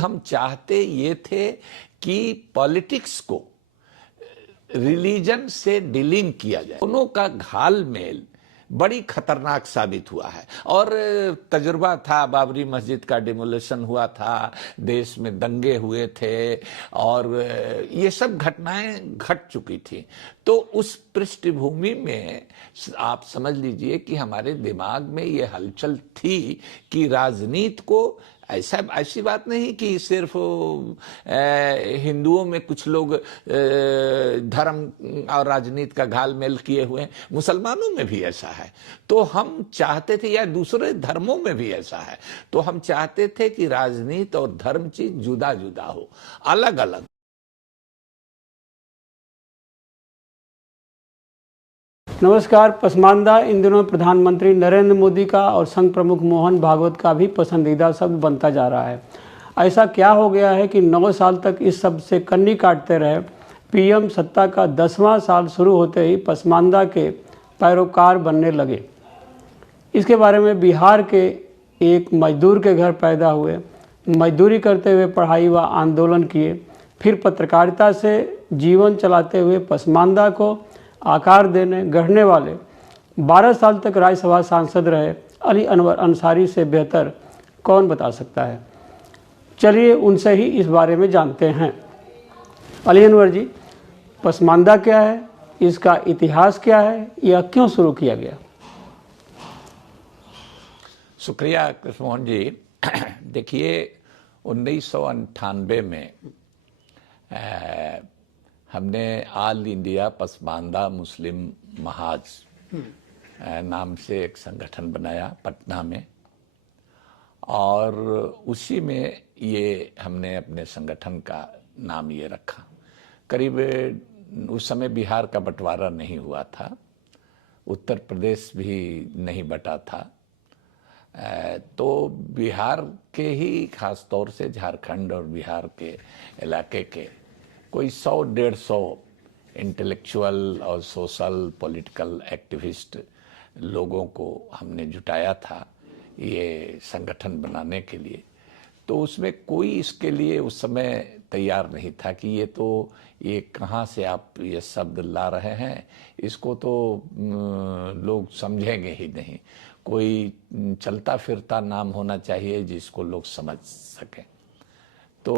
हम चाहते ये थे कि पॉलिटिक्स को रिलीजन से डीलिंग किया जाए। दोनों का घालमेल बड़ी खतरनाक साबित हुआ है। और तजुर्बा था, बाबरी मस्जिद का डिमोलिशन हुआ था, देश में दंगे हुए थे और ये सब घटनाएं घट चुकी थी। तो उस पृष्ठभूमि में आप समझ लीजिए कि हमारे दिमाग में ये हलचल थी कि राजनीति को ऐसी बात नहीं कि सिर्फ हिंदुओं में कुछ लोग धर्म और राजनीति का घालमेल किए हुए हैं, मुसलमानों में भी ऐसा है। तो हम चाहते थे, या दूसरे धर्मों में भी ऐसा है, तो हम चाहते थे कि राजनीति और धर्म चीज जुदा जुदा हो, अलग अलग। नमस्कार। पसमानदा इन दिनों प्रधानमंत्री नरेंद्र मोदी का और संघ प्रमुख मोहन भागवत का भी पसंदीदा शब्द बनता जा रहा है। ऐसा क्या हो गया है कि 9 साल तक इस शब्द से कन्नी काटते रहे पीएम सत्ता का 10वां साल शुरू होते ही पसमानदा के पैरोकार बनने लगे। इसके बारे में बिहार के एक मजदूर के घर पैदा हुए, मजदूरी करते हुए पढ़ाई व आंदोलन किए, फिर पत्रकारिता से जीवन चलाते हुए पसमानदा को आकार देने गढ़ने वाले 12 साल तक राज्यसभा सांसद रहे अली अनवर अंसारी से बेहतर कौन बता सकता है। चलिए उनसे ही इस बारे में जानते हैं। अली अनवर जी, पसमानदा क्या है, इसका इतिहास क्या है, यह क्यों शुरू किया गया? शुक्रिया कृष्णमोहन जी। देखिए 1998 में हमने ऑल इंडिया पसमानदा मुस्लिम महाज नाम से एक संगठन बनाया पटना में, और उसी में ये हमने अपने संगठन का नाम ये रखा। करीब उस समय बिहार का बंटवारा नहीं हुआ था, उत्तर प्रदेश भी नहीं बटा था, तो बिहार के ही खास तौर से झारखंड और बिहार के इलाके के कोई 100-150 इंटेलेक्चुअल और सोशल पॉलिटिकल एक्टिविस्ट लोगों को हमने जुटाया था ये संगठन बनाने के लिए। तो उसमें कोई इसके लिए उस समय तैयार नहीं था कि ये कहाँ से आप ये शब्द ला रहे हैं, इसको तो लोग समझेंगे ही नहीं। कोई चलता फिरता नाम होना चाहिए जिसको लोग समझ सकें। तो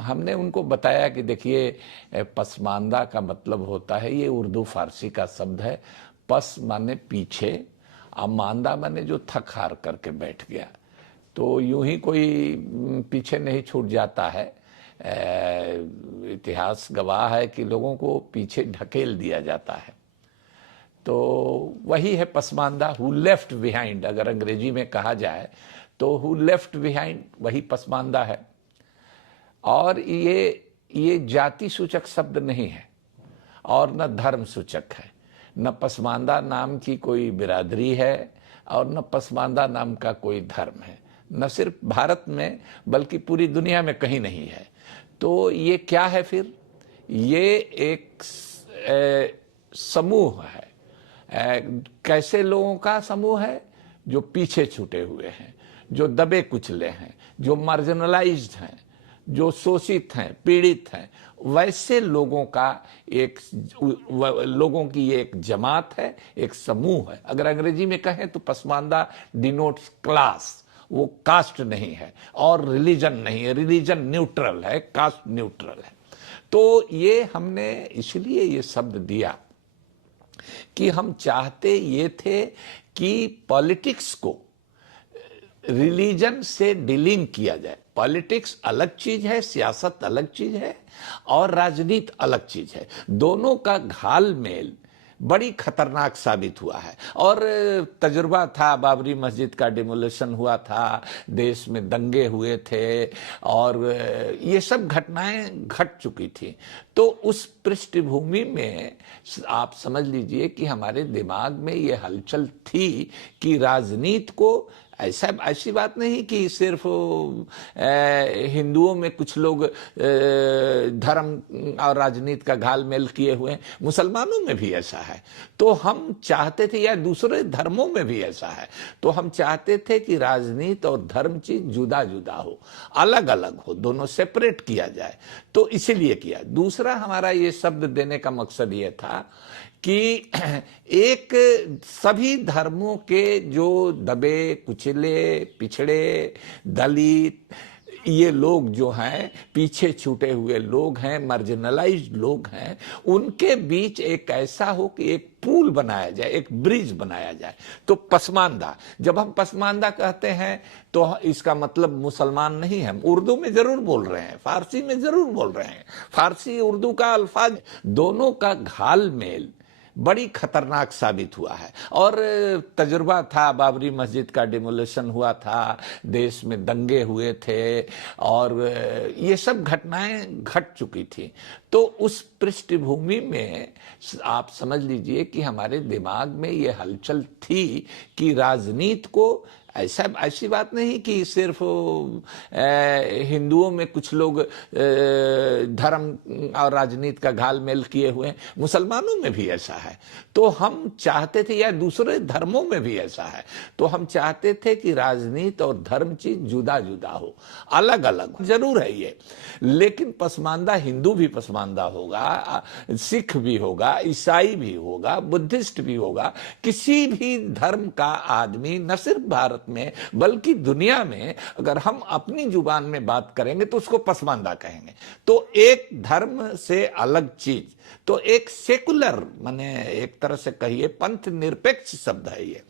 हमने उनको बताया कि देखिए पसमानदा का मतलब होता है, ये उर्दू फारसी का शब्द है। पस माने पीछे, अब मांदा माने जो थक हार करके बैठ गया, तो यूं ही कोई पीछे नहीं छूट जाता है। इतिहास गवाह है कि लोगों को पीछे ढकेल दिया जाता है। तो वही है पसमानदा, हु लेफ्ट बिहाइंड, अगर अंग्रेजी में कहा जाए तो हु लेफ्ट बिहाइंड वही पसमानदा है। और ये जाति सूचक शब्द नहीं है और न धर्म सूचक है, न पसमानदा नाम की कोई बिरादरी है और न पसमानदा नाम का कोई धर्म है, न सिर्फ भारत में बल्कि पूरी दुनिया में कहीं नहीं है। तो ये क्या है फिर? ये एक समूह है। कैसे लोगों का समूह है? जो पीछे छूटे हुए हैं, जो दबे कुचले हैं, जो मार्जिनलाइज्ड हैं, जो शोषित हैं, पीड़ित हैं, वैसे लोगों की एक जमात है, एक समूह है। अगर अंग्रेजी में कहें तो पसमानदा डिनोट्स क्लास, वो कास्ट नहीं है और रिलीजन नहीं है, रिलीजन न्यूट्रल है, कास्ट न्यूट्रल है। तो ये हमने इसलिए ये शब्द दिया कि हम चाहते ये थे कि पॉलिटिक्स को रिलीजन से डीलिंग किया जाए। पॉलिटिक्स अलग चीज है, सियासत अलग चीज है और राजनीति अलग चीज है। दोनों का घालमेल बड़ी खतरनाक साबित हुआ है। और तजुर्बा था, बाबरी मस्जिद का डिमोलिशन हुआ था, देश में दंगे हुए थे और ये सब घटनाएं घट चुकी थी। तो उस पृष्ठभूमि में आप समझ लीजिए कि हमारे दिमाग में ये हलचल थी कि राजनीति को ऐसी बात नहीं कि सिर्फ हिंदुओं में कुछ लोग धर्म और राजनीति का घालमेल किए हुए हैं, मुसलमानों में भी ऐसा है। तो हम चाहते थे, या दूसरे धर्मों में भी ऐसा है, तो हम चाहते थे कि राजनीति और धर्म चीज जुदा जुदा हो, अलग अलग हो, दोनों सेपरेट किया जाए। तो इसीलिए किया। दूसरा हमारा ये शब्द देने का मकसद ये था कि एक सभी धर्मों के जो दबे कुचले पिछड़े दलित ये लोग जो हैं, पीछे छूटे हुए लोग हैं, मार्जिनलाइज्ड लोग हैं, उनके बीच एक ऐसा हो कि एक पुल बनाया जाए, एक ब्रिज बनाया जाए। तो पसमानदा, जब हम पसमानदा कहते हैं तो इसका मतलब मुसलमान नहीं है। हम उर्दू में जरूर बोल रहे हैं, फारसी में जरूर बोल रहे हैं। फारसी उर्दू का अल्फाज, दोनों का घालमेल बड़ी खतरनाक साबित हुआ है। और तजुर्बा था, बाबरी मस्जिद का डिमोलिशन हुआ था, देश में दंगे हुए थे, और ये सब घटनाएं घट चुकी थी। तो उस पृष्ठभूमि में आप समझ लीजिए कि हमारे दिमाग में ये हलचल थी कि राजनीति को ऐसी बात नहीं कि सिर्फ हिंदुओं में कुछ लोग धर्म और राजनीति का घालमेल किए हुए हैं, मुसलमानों में भी ऐसा है। तो हम चाहते थे, या दूसरे धर्मों में भी ऐसा है, तो हम चाहते थे कि राजनीति और धर्म चीज जुदा जुदा हो, अलग अलग जरूर है ये। लेकिन पसमानदा, हिंदू भी पसमानदा होगा, सिख भी होगा, ईसाई भी होगा, बुद्धिस्ट भी होगा, किसी भी धर्म का आदमी, न सिर्फ भारत में बल्कि दुनिया में, अगर हम अपनी जुबान में बात करेंगे तो उसको पसमानदा कहेंगे। तो एक धर्म से अलग चीज, तो एक सेकुलर, माने एक तरह से कहिए पंथ निरपेक्ष शब्द है ये।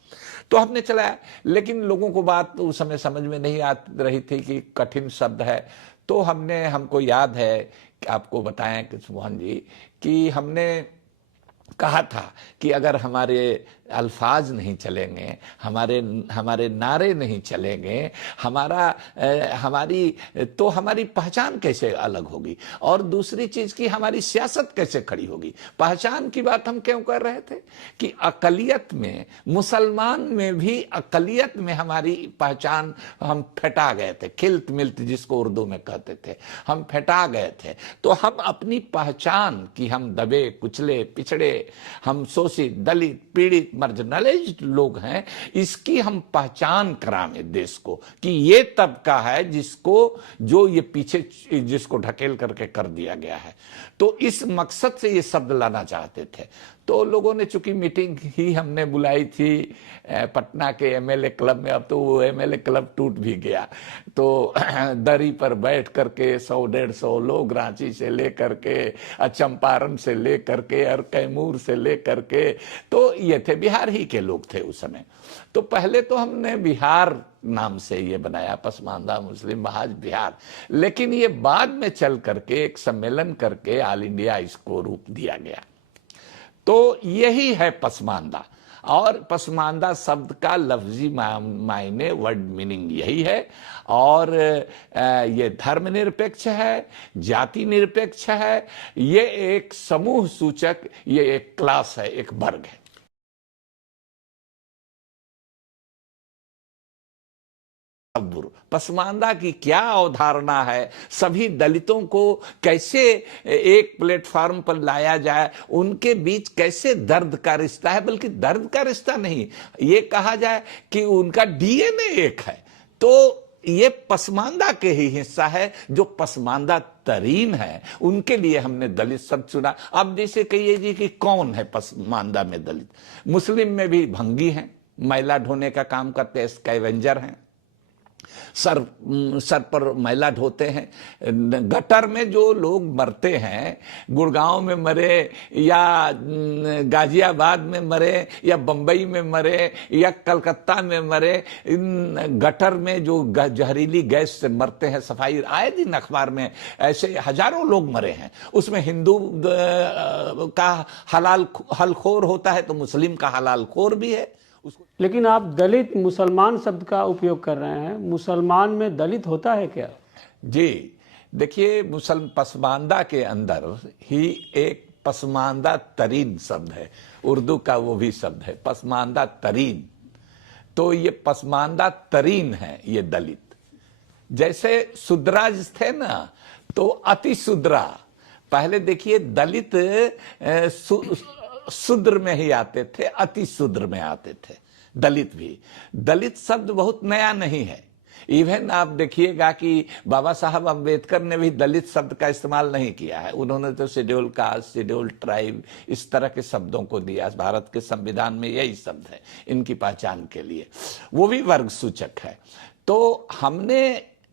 तो हमने चलाया, लेकिन लोगों को बात उस समय समझ में नहीं आ रही थी कि कठिन शब्द है। तो हमको याद है कि आपको बताएं कि मोहन जी, कि हमने कहा था कि अगर हमारे अल्फाज नहीं चलेंगे, हमारे नारे नहीं चलेंगे, हमारी पहचान कैसे अलग होगी, और दूसरी चीज की हमारी सियासत कैसे खड़ी होगी। पहचान की बात हम क्यों कर रहे थे कि अकलियत में, मुसलमान में भी अकलियत में हमारी पहचान, हम फेटा गए थे, खिल्त मिल्त जिसको उर्दू में कहते थे, हम फेटा गए थे। तो हम अपनी पहचान की, हम दबे कुचले पिछड़े, हम शोषित दलित पीड़ित मार्जिनलाइज्ड लोग हैं, इसकी हम पहचान कराएं देश को कि ये तबका है जो ये पीछे, जिसको ढकेल करके कर दिया गया है। तो इस मकसद से ये शब्द लाना चाहते थे। तो लोगों ने, चूंकि मीटिंग ही हमने बुलाई थी पटना के एमएलए क्लब में, अब तो वो एमएलए क्लब टूट भी गया, तो दरी पर बैठ करके 100-150 लोग, रांची से लेकर के, चंपारण से लेकर के, और कैमूर से लेकर के, तो ये थे, बिहार ही के लोग थे उस समय। तो पहले तो हमने बिहार नाम से ये बनाया, पसमानदा मुस्लिम महाज बिहार, लेकिन ये बाद में चल करके एक सम्मेलन करके ऑल इंडिया इसको रूप दिया गया। तो यही है पसमानदा, और पसमानदा शब्द का लफ्जी मायने, वर्ड मीनिंग यही है। और ये धर्म निरपेक्ष है, जाति निरपेक्ष है, ये एक समूह सूचक, ये एक क्लास है, एक वर्ग है। पसमानदा की क्या अवधारणा है, सभी दलितों को कैसे एक प्लेटफॉर्म पर लाया जाए, उनके बीच कैसे दर्द का रिश्ता है, बल्कि दर्द का रिश्ता नहीं, ये कहा जाए कि उनका डीएनए एक है। तो ये पसमानदा के ही हिस्सा है, जो पसमानदा तरीन है, उनके लिए हमने दलित शब्द चुना। अब जैसे कहिए जी कि कौन है पसमानदा में दलित, मुस्लिम में भी भंगी हैं, मैला ढोने का काम करते हैं, स्कैवेंजर हैं, सर पर मैला ढोते हैं। गटर में जो लोग मरते हैं, गुड़गांव में मरे, या गाजियाबाद में मरे, या बंबई में मरे, या कलकत्ता में मरे, इन गटर में जो जहरीली गैस से मरते हैं, सफाई आए दिन अखबार में ऐसे हजारों लोग मरे हैं। उसमें हिंदू का हलालखोर होता है तो मुस्लिम का हलालखोर भी है। लेकिन आप दलित मुसलमान शब्द का उपयोग कर रहे हैं, मुसलमान में दलित होता है क्या? जी देखिए, पसमानदा के अंदर ही एक पसमानदा तरीन शब्द है, उर्दू का वो भी शब्द है, पसमानदा तरीन। तो ये पसमानदा तरीन है ये दलित। जैसे शूद्राज थे ना, तो अति शूद्रा। पहले देखिए दलित शूद्र में ही आते थे, अति शूद्र में आते थे दलित भी। दलित शब्द बहुत नया नहीं है। इवन आप देखिएगा कि बाबा साहब अम्बेडकर ने भी दलित शब्द का इस्तेमाल नहीं किया है। उन्होंने तो शेड्यूल कास्ट, शेड्यूल ट्राइब, इस तरह के शब्दों को दिया। भारत के संविधान में यही शब्द है इनकी पहचान के लिए, वो भी वर्ग सूचक है। तो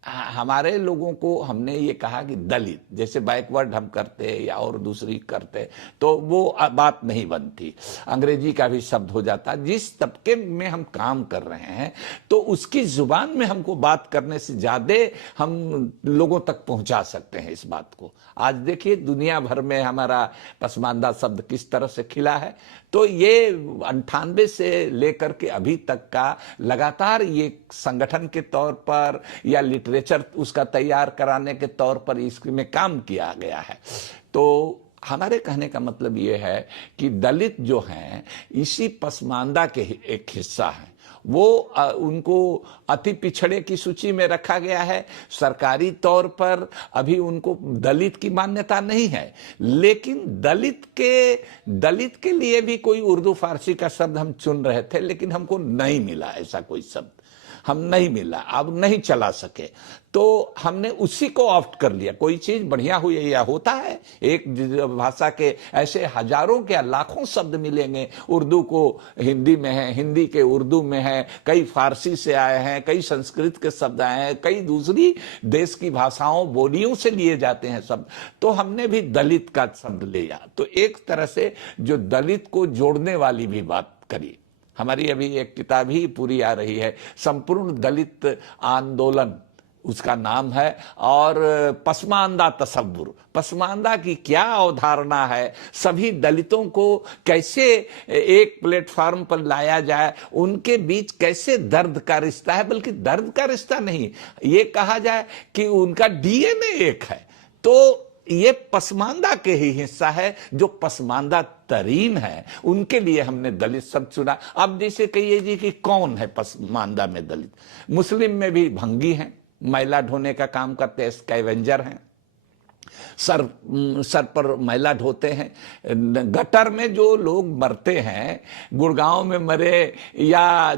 हमारे लोगों को हमने ये कहा कि दलित, जैसे बैकवर्ड हम करते या और दूसरी करते तो वो बात नहीं बनती। अंग्रेजी का भी शब्द हो जाता। जिस तबके में हम काम कर रहे हैं तो उसकी जुबान में हमको बात करने से ज्यादा हम लोगों तक पहुंचा सकते हैं इस बात को। आज देखिए दुनिया भर में हमारा पसमानदा शब्द किस तरह से खिला है। तो ये 98 से लेकर के अभी तक का लगातार ये संगठन के तौर पर या लिटरेचर उसका तैयार कराने के तौर पर इसमें काम किया गया है। तो हमारे कहने का मतलब ये है कि दलित जो हैं इसी पसमानदा के एक हिस्सा हैं। वो उनको अति पिछड़े की सूची में रखा गया है। सरकारी तौर पर अभी उनको दलित की मान्यता नहीं है, लेकिन दलित के लिए भी कोई उर्दू फारसी का शब्द हम चुन रहे थे, लेकिन हमको नहीं मिला ऐसा कोई शब्द, हम नहीं मिला, अब नहीं चला सके, तो हमने उसी को ऑप्ट कर लिया। कोई चीज बढ़िया हुई या होता है, एक भाषा के ऐसे हजारों के लाखों शब्द मिलेंगे। उर्दू को हिंदी में है, हिंदी के उर्दू में है, कई फारसी से आए हैं, कई संस्कृत के शब्द आए हैं, कई दूसरी देश की भाषाओं बोलियों से लिए जाते हैं शब्द। तो हमने भी दलित का शब्द लिया, तो एक तरह से जो दलित को जोड़ने वाली भी बात करी। हमारी अभी एक किताब ही पूरी आ रही है, संपूर्ण दलित आंदोलन उसका नाम है, और पसमानदा तसव्वुर, पसमानदा की क्या अवधारणा है, सभी दलितों को कैसे एक प्लेटफॉर्म पर लाया जाए, उनके बीच कैसे दर्द का रिश्ता है, बल्कि दर्द का रिश्ता नहीं, ये कहा जाए कि उनका डीएनए एक है। तो ये पसमानदा के ही हिस्सा है। जो पसमानदा तरीन है उनके लिए हमने दलित शब्द चुना। अब जैसे कहिए जी कि कौन है पसमानदा में दलित? मुस्लिम में भी भंगी हैं, मैला ढोने का काम करते हैं, स्कैवेंजर हैं, सर पर मैला ढोते हैं। गटर में जो लोग मरते हैं, गुड़गांव में मरे या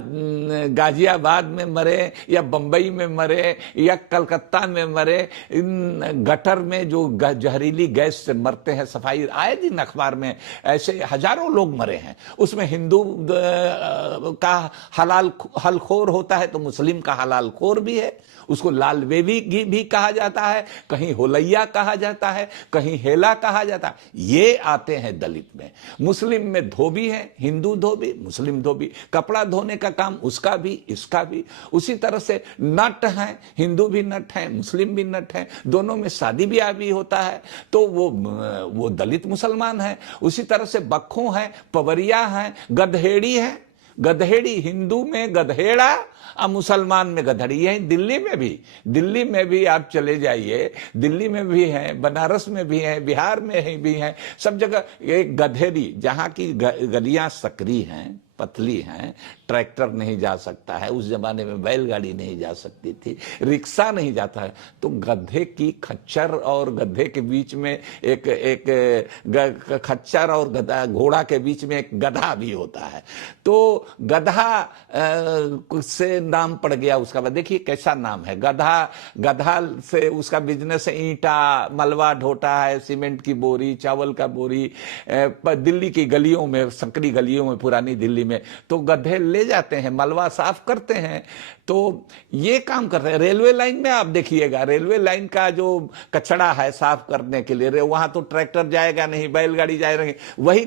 गाजियाबाद में मरे या बंबई में मरे या कलकत्ता में मरे, इन गटर में जो जहरीली गैस से मरते हैं, सफाई आए दिन अखबार में ऐसे हजारों लोग मरे हैं। उसमें हिंदू का हलाल हलखोर होता है तो मुस्लिम का हलाल खोर भी है। उसको लाल बेबी भी कहा जाता है, कहीं होलैया कहा जाता है, कहीं हेला कहा जाता है। ये आते हैं दलित में। मुस्लिम में धोबी है, हिंदू धोबी, मुस्लिम धोबी, कपड़ा धोने का काम उसका भी इसका भी। उसी तरह से नट है, हिंदू भी नट है, मुस्लिम भी नट है, दोनों में शादी ब्याह भी होता है, तो वो दलित मुसलमान है। उसी तरह से बक्खू है, पवरिया है, गधेड़ी है। गधेड़ी हिंदू में गधेड़ा और मुसलमान में गधड़ी है। दिल्ली में भी आप चले जाइए, दिल्ली में भी है, बनारस में भी है, बिहार में भी है, सब जगह एक गधेड़ी। जहां की गलियां सकरी हैं, पतली हैं, ट्रैक्टर नहीं जा सकता है, उस जमाने में बैलगाड़ी नहीं जा सकती थी, रिक्शा नहीं जाता है, तो गधे की खच्चर और गधे के बीच में एक खच्चर और गधा, घोड़ा के बीच में एक गधा भी होता है। तो गधा से नाम पड़ गया उसका। देखिए कैसा नाम है, गधा से उसका बिजनेस है, ईंटा मलबा ढोता है, सीमेंट की बोरी, चावल का बोरी। दिल्ली की गलियों में, संकरी गलियों में, पुरानी दिल्ली में तो गधे ले जाते हैं, मलबा साफ करते हैं, तो ये काम करते हैं। रेलवे लाइन में आप देखिएगा, रेलवे लाइन का जो कचरा है साफ करने के लिए, वहां तो ट्रैक्टर जाएगा नहीं, बैलगाड़ी जाएगी, वही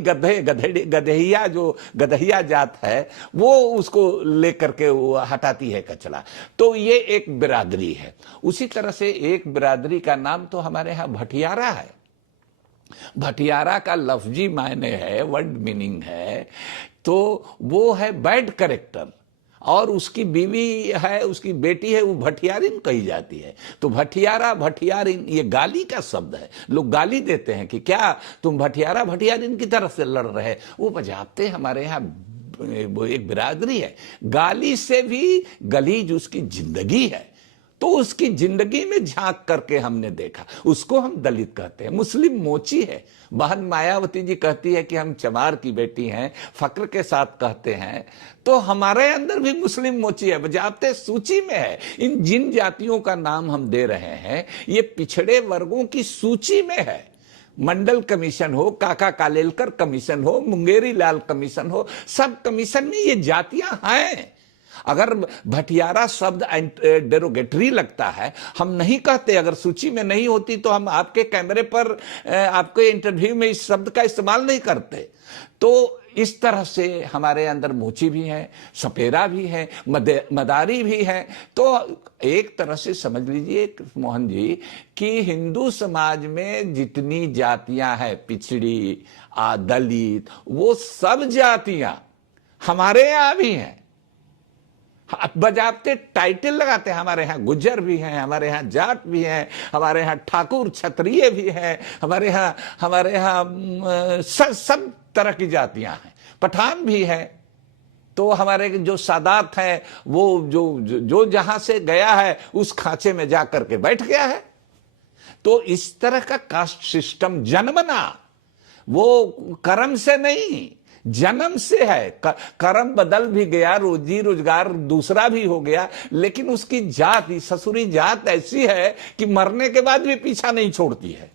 गधैया जात है वो उसको लेकर के हटाती है कचरा। तो ये एक बिरादरी है। उसी तरह से एक बिरादरी का नाम तो हमारे यहाँ भटियारा है। भटियारा का लफ्जी मायने है, वर्ड मीनिंग है, तो वो है बैड कैरेक्टर, और उसकी बीवी है, उसकी बेटी है, वो भटियारिन कही जाती है। तो भटियारा, भटियारिन ये गाली का शब्द है। लोग गाली देते हैं कि क्या तुम भटियारा भटियारिन की तरफ से लड़ रहे। वो बजाते हमारे यहाँ वो एक बिरादरी है। गाली से भी गलीज उसकी जिंदगी है। तो उसकी जिंदगी में झांक करके हमने देखा, उसको हम दलित कहते हैं। मुस्लिम मोची है। बहन मायावती जी कहती है कि हम चमार की बेटी हैं, फक्र के साथ कहते हैं। तो हमारे अंदर भी मुस्लिम मोची है, बजाते सूची में है। इन जिन जातियों का नाम हम दे रहे हैं, ये पिछड़े वर्गों की सूची में है। मंडल कमीशन हो, काका कालेलकर कमीशन हो, मुंगेरी लाल कमीशन हो, सब कमीशन में ये जातियां हैं। अगर भटियारा शब्द डेरोगेटरी लगता है, हम नहीं कहते। अगर सूची में नहीं होती तो हम आपके कैमरे पर, आपके इंटरव्यू में इस शब्द का इस्तेमाल नहीं करते। तो इस तरह से हमारे अंदर मोची भी है, सपेरा भी है, मदारी भी है। तो एक तरह से समझ लीजिए मोहन जी कि हिंदू समाज में जितनी जातियां हैं, पिछड़ी, दलित, वो सब जातियां हमारे यहां भी हैं। बजाते टाइटल लगाते हैं। हमारे यहाँ गुज्जर भी हैं, हमारे यहाँ जाट भी हैं, हमारे यहाँ ठाकुर क्षत्रिय भी हैं, हमारे यहाँ सब तरह की जातियां हैं। पठान भी है। तो हमारे जो सादात हैं, वो जो जहां से गया है उस खांचे में जाकर के बैठ गया है। तो इस तरह का कास्ट सिस्टम जन्मना, वो कर्म से नहीं, जन्म से है। कर्म बदल भी गया, रोजी रोजगार दूसरा भी हो गया, लेकिन उसकी जात, ससुरी जात ऐसी है कि मरने के बाद भी पीछा नहीं छोड़ती है।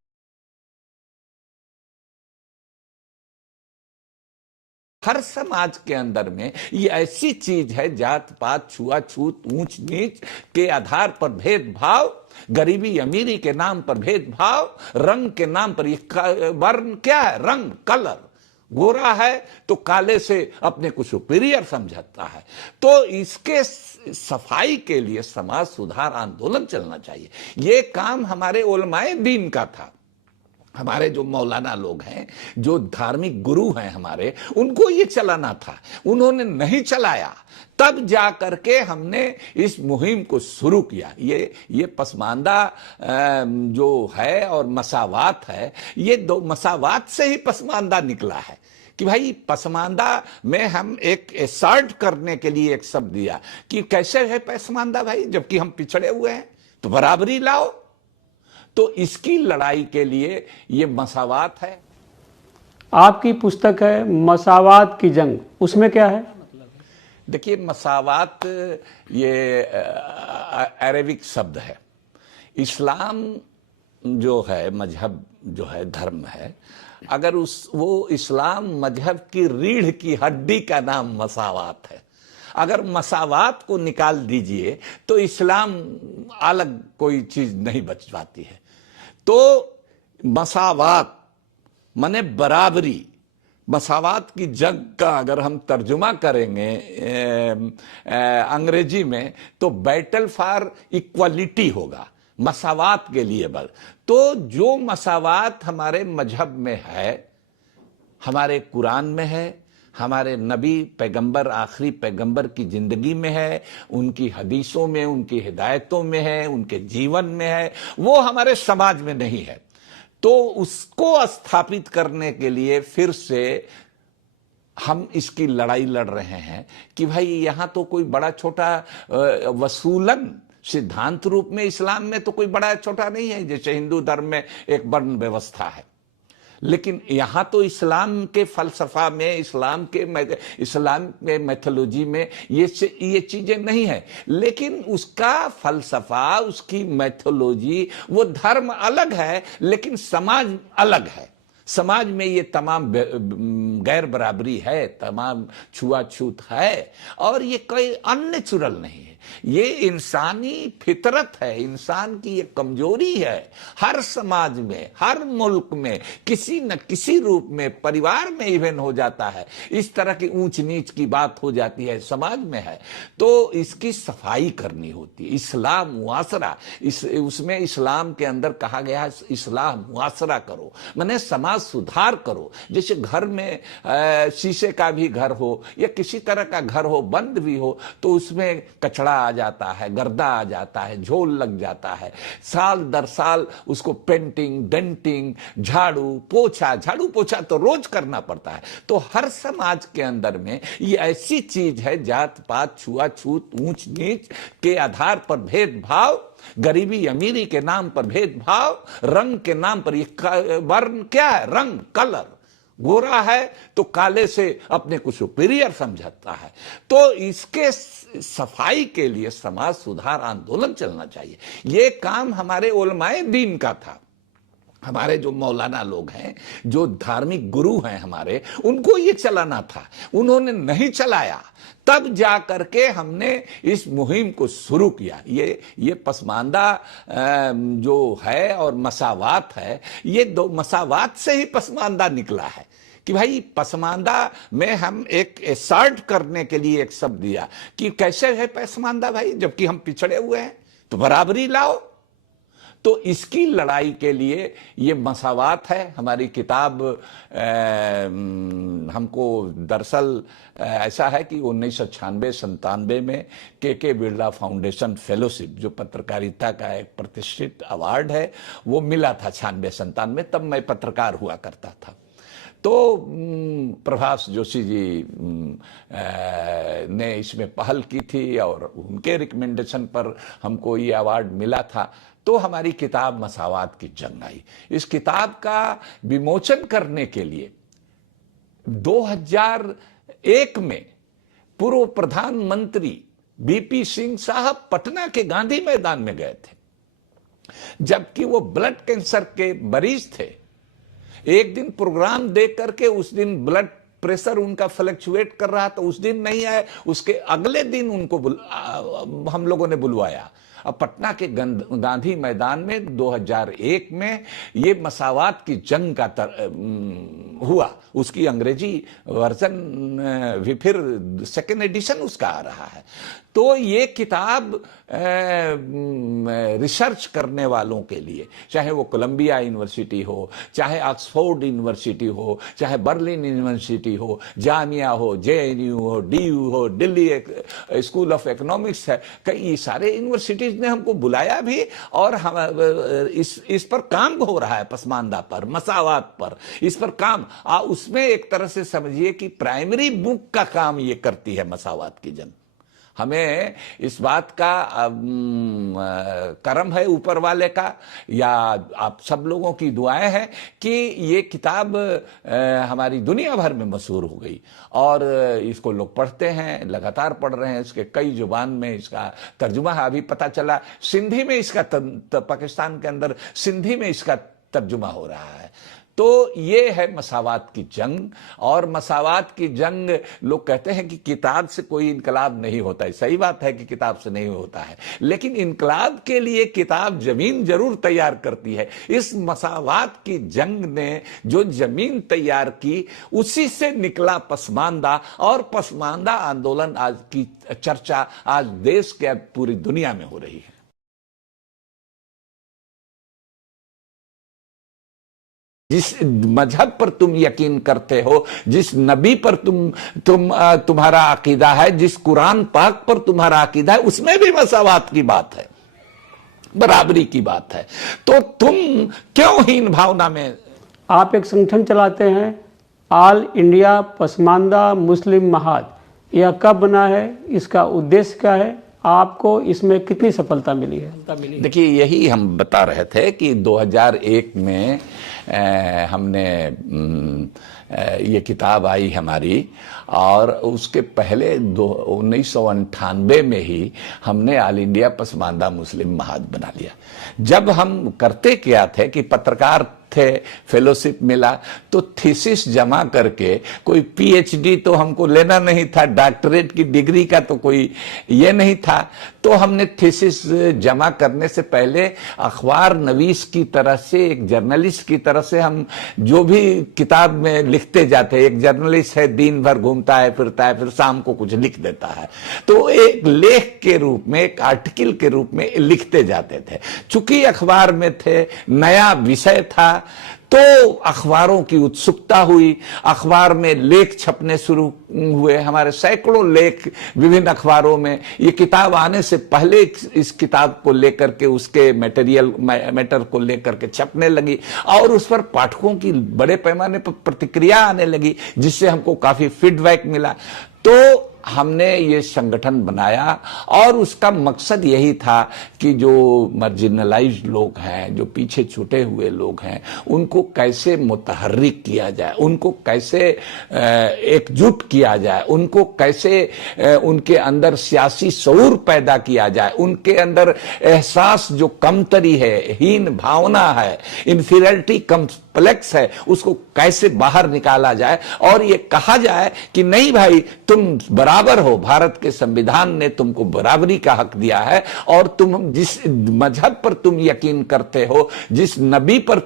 हर समाज के अंदर में ये ऐसी चीज है, जात पात, छुआछूत, ऊंच नीच के आधार पर भेदभाव, गरीबी अमीरी के नाम पर भेदभाव, रंग के नाम पर, वर्ण क्या है? रंग, कलर। गोरा है तो काले से अपने को सुपीरियर समझता है। तो इसके सफाई के लिए समाज सुधार आंदोलन चलना चाहिए। ये काम हमारे उलमाए दीन का था। हमारे जो मौलाना लोग हैं, जो धार्मिक गुरु हैं हमारे, उनको ये चलाना था। उन्होंने नहीं चलाया। तब जा करके हमने इस मुहिम को शुरू किया। ये पसमानदा जो है और मसावात है, ये दो मसावात से ही पसमानदा निकला है कि भाई पसमानदा में हम एक एसर्ट करने के लिए एक शब्द दिया कि कैसे है पसमानदा भाई, जबकि हम पिछड़े हुए हैं, तो बराबरी लाओ। तो इसकी लड़ाई के लिए ये मसावात है। आपकी पुस्तक है मसावात की जंग, उसमें क्या है? देखिए, मसावात ये अरेबिक शब्द है। इस्लाम जो है मजहब, जो है धर्म है, अगर वो इस्लाम मजहब की रीढ़ की हड्डी का नाम मसावात है। अगर मसावात को निकाल दीजिए तो इस्लाम अलग कोई चीज नहीं बच पाती है। तो मसावात माने बराबरी। मसावात की जंग का अगर हम तर्जुमा करेंगे अंग्रेजी में, तो बैटल फॉर इक्वलिटी होगा, मसावात के लिए बल। तो जो मसावात हमारे मजहब में है, हमारे कुरान में है, हमारे नबी पैगंबर, आखिरी पैगंबर की जिंदगी में है, उनकी हदीसों में, उनकी हिदायतों में है, उनके जीवन में है, वो हमारे समाज में नहीं है। तो उसको स्थापित करने के लिए फिर से हम इसकी लड़ाई लड़ रहे हैं कि भाई यहां तो कोई बड़ा छोटा वसूलन सिद्धांत रूप में इस्लाम में तो कोई बड़ा छोटा नहीं है, जैसे हिंदू धर्म में एक वर्ण व्यवस्था है। लेकिन यहां तो इस्लाम के फलसफा में, इस्लाम के मैथोलॉजी में ये चीजें नहीं है। लेकिन उसका फलसफा, उसकी मैथोलॉजी, वो धर्म अलग है, लेकिन समाज अलग है। समाज में ये तमाम गैर बराबरी है, तमाम छुआछूत है, और ये कोई अननेचुरल नहीं है। ये इंसानी फितरत है, इंसान की ये कमजोरी है। हर समाज में, हर मुल्क में किसी न किसी रूप में, परिवार में इवन हो जाता है, इस तरह की ऊंच नीच की बात हो जाती है, समाज में है। तो इसकी सफाई करनी होती है। इस्लाम मुआसरा, उसमें इस्लाम के अंदर कहा गया है इस्लाम मुआसरा करो, माने समाज सुधार करो। जैसे घर में शीशे का भी घर हो या किसी तरह का घर हो, बंद भी हो, तो उसमें कचरा आ जाता है, गर्दा आ जाता है, झोल लग जाता है। साल दर साल उसको पेंटिंग, डेंटिंग, झाड़ू पोछा तो रोज करना पड़ता है। तो हर समाज के अंदर में ये ऐसी चीज है, जात पात, छुआछूत, ऊंच नीच के आधार पर भेदभाव, गरीबी अमीरी के नाम पर भेदभाव, रंग के नाम पर, ये वर्ण क्या है? रंग, कलर। गोरा है तो काले से अपने को सुपीरियर समझता है। तो इसके सफाई के लिए समाज सुधार आंदोलन चलना चाहिए। ये काम हमारे उलमाए दीन का था। हमारे जो मौलाना लोग हैं, जो धार्मिक गुरु हैं हमारे, उनको ये चलाना था। उन्होंने नहीं चलाया, तब जा करके हमने इस मुहिम को शुरू किया। ये पसमानदा जो है और मसावात है, ये दो मसावात से ही पसमानदा निकला है कि भाई पसमानदा में हम एक एसर्ट करने के लिए एक शब्द दिया कि कैसे है पसमानदा भाई, जबकि हम पिछड़े हुए हैं, तो बराबरी लाओ। तो इसकी लड़ाई के लिए ये मसावात है। हमारी किताब हमको दरअसल ऐसा है कि 1996-97 में के बिरला फाउंडेशन फेलोशिप, जो पत्रकारिता का एक प्रतिष्ठित अवार्ड है, वो मिला था 96-97। तब मैं पत्रकार हुआ करता था। तो प्रभास जोशी जी ने इसमें पहल की थी और उनके रिकमेंडेशन पर हमको ये अवार्ड मिला था। तो हमारी किताब मसावात की जंग आई। इस किताब का विमोचन करने के लिए 2001 में पूर्व प्रधानमंत्री बीपी सिंह साहब पटना के गांधी मैदान में गए थे, जबकि वो ब्लड कैंसर के मरीज थे। एक दिन प्रोग्राम देख करके उस दिन ब्लड प्रेशर उनका फ्लक्चुएट कर रहा, तो उस दिन नहीं आए, उसके अगले दिन उनको हम लोगों ने बुलवाया। अब पटना के गांधी मैदान में 2001 में ये मसावात की जंग का हुआ। उसकी अंग्रेजी वर्जन भी फिर सेकेंड एडिशन उसका आ रहा है। तो ये किताब रिसर्च करने वालों के लिए, चाहे वो कोलंबिया यूनिवर्सिटी हो, चाहे ऑक्सफोर्ड यूनिवर्सिटी हो, चाहे बर्लिन यूनिवर्सिटी हो, जामिया हो, जेएनयू हो, डीयू हो, दिल्ली स्कूल ऑफ इकोनॉमिक्स है, कई सारे यूनिवर्सिटीज ने हमको बुलाया भी और हम इस पर काम हो रहा है, पसमानदा पर, मसावात पर, इस पर काम। उसमें एक तरह से समझिए कि प्राइमरी बुक का काम ये करती है मसावात की जंग। हमें इस बात का करम है ऊपर वाले का, या आप सब लोगों की दुआएं हैं कि ये किताब हमारी दुनिया भर में मशहूर हो गई और इसको लोग पढ़ते हैं, लगातार पढ़ रहे हैं। इसके कई जुबान में इसका तर्जुमा है। अभी पता चला सिंधी में इसका पाकिस्तान के अंदर सिंधी में इसका तर्जुमा हो रहा है। तो ये है मसावात की जंग। और मसावात की जंग, लोग कहते हैं कि किताब से कोई इनकलाब नहीं होता है। सही बात है कि किताब से नहीं होता है, लेकिन इनकलाब के लिए किताब जमीन जरूर तैयार करती है। इस मसावात की जंग ने जो जमीन तैयार की, उसी से निकला पसमानदा। और पसमानदा आंदोलन आज की चर्चा आज देश के पूरी दुनिया में हो रही है। जिस मजहब पर तुम यकीन करते हो, जिस नबी पर तुम्हारा अकीदा है, जिस कुरान पाक पर तुम्हारा अकीदा है, उसमें भी मसावात की बात है, बराबरी की बात है। तो तुम क्यों हीन भावना में? आप एक संगठन चलाते हैं, ऑल इंडिया पसमानदा मुस्लिम महाज। यह कब बना है? इसका उद्देश्य क्या है? आपको इसमें कितनी सफलता मिली है? देखिए, यही हम बता रहे थे कि 2001 में हमने ये किताब आई हमारी, और उसके पहले 1998 में ही हमने ऑल इंडिया पसमानदा मुस्लिम महाज बना लिया। जब हम करते क्या थे कि पत्रकार थे, फेलोशिप मिला, तो थीसिस जमा करके, कोई पीएचडी तो हमको लेना नहीं था, डॉक्टरेट की डिग्री का तो कोई ये नहीं था, तो हमने थीसिस जमा करने से पहले अखबार नवीस की तरह से, एक जर्नलिस्ट की तरह से हम जो भी किताब में लिखते जाते, एक जर्नलिस्ट है, दिन भर घूमता है फिरता है, फिर शाम को कुछ लिख देता है, तो एक लेख के रूप में, एक आर्टिकल के रूप में लिखते जाते थे। चूंकि अखबार में थे, नया विषय था, तो अखबारों की उत्सुकता हुई, अखबार में लेख छपने शुरू हुए, हमारे सैकड़ों लेख विभिन्न अखबारों में। ये किताब आने से पहले इस किताब को लेकर के, उसके मैटर को लेकर के छपने लगी और उस पर पाठकों की बड़े पैमाने पर प्रतिक्रिया आने लगी, जिससे हमको काफी फीडबैक मिला। तो हमने ये संगठन बनाया और उसका मकसद यही था कि जो मार्जिनलाइज्ड लोग हैं, जो पीछे छूटे हुए लोग हैं, उनको कैसे मुतहर्रिक किया जाए, उनको कैसे एकजुट किया जाए, उनको कैसे उनके अंदर सियासी शऊर पैदा किया जाए, उनके अंदर एहसास जो कमतरी है, हीन भावना है, इंफीरियरिटी कॉम्प्लेक्स है, उसको कैसे बाहर निकाला जाए और ये कहा जाए कि नहीं भाई, तुम बराबर हो, भारत के संविधान ने तुमको बराबरी का हक दिया है और तुम जिस मजहब पर तुम यकीन करते हो, जिस नबी पर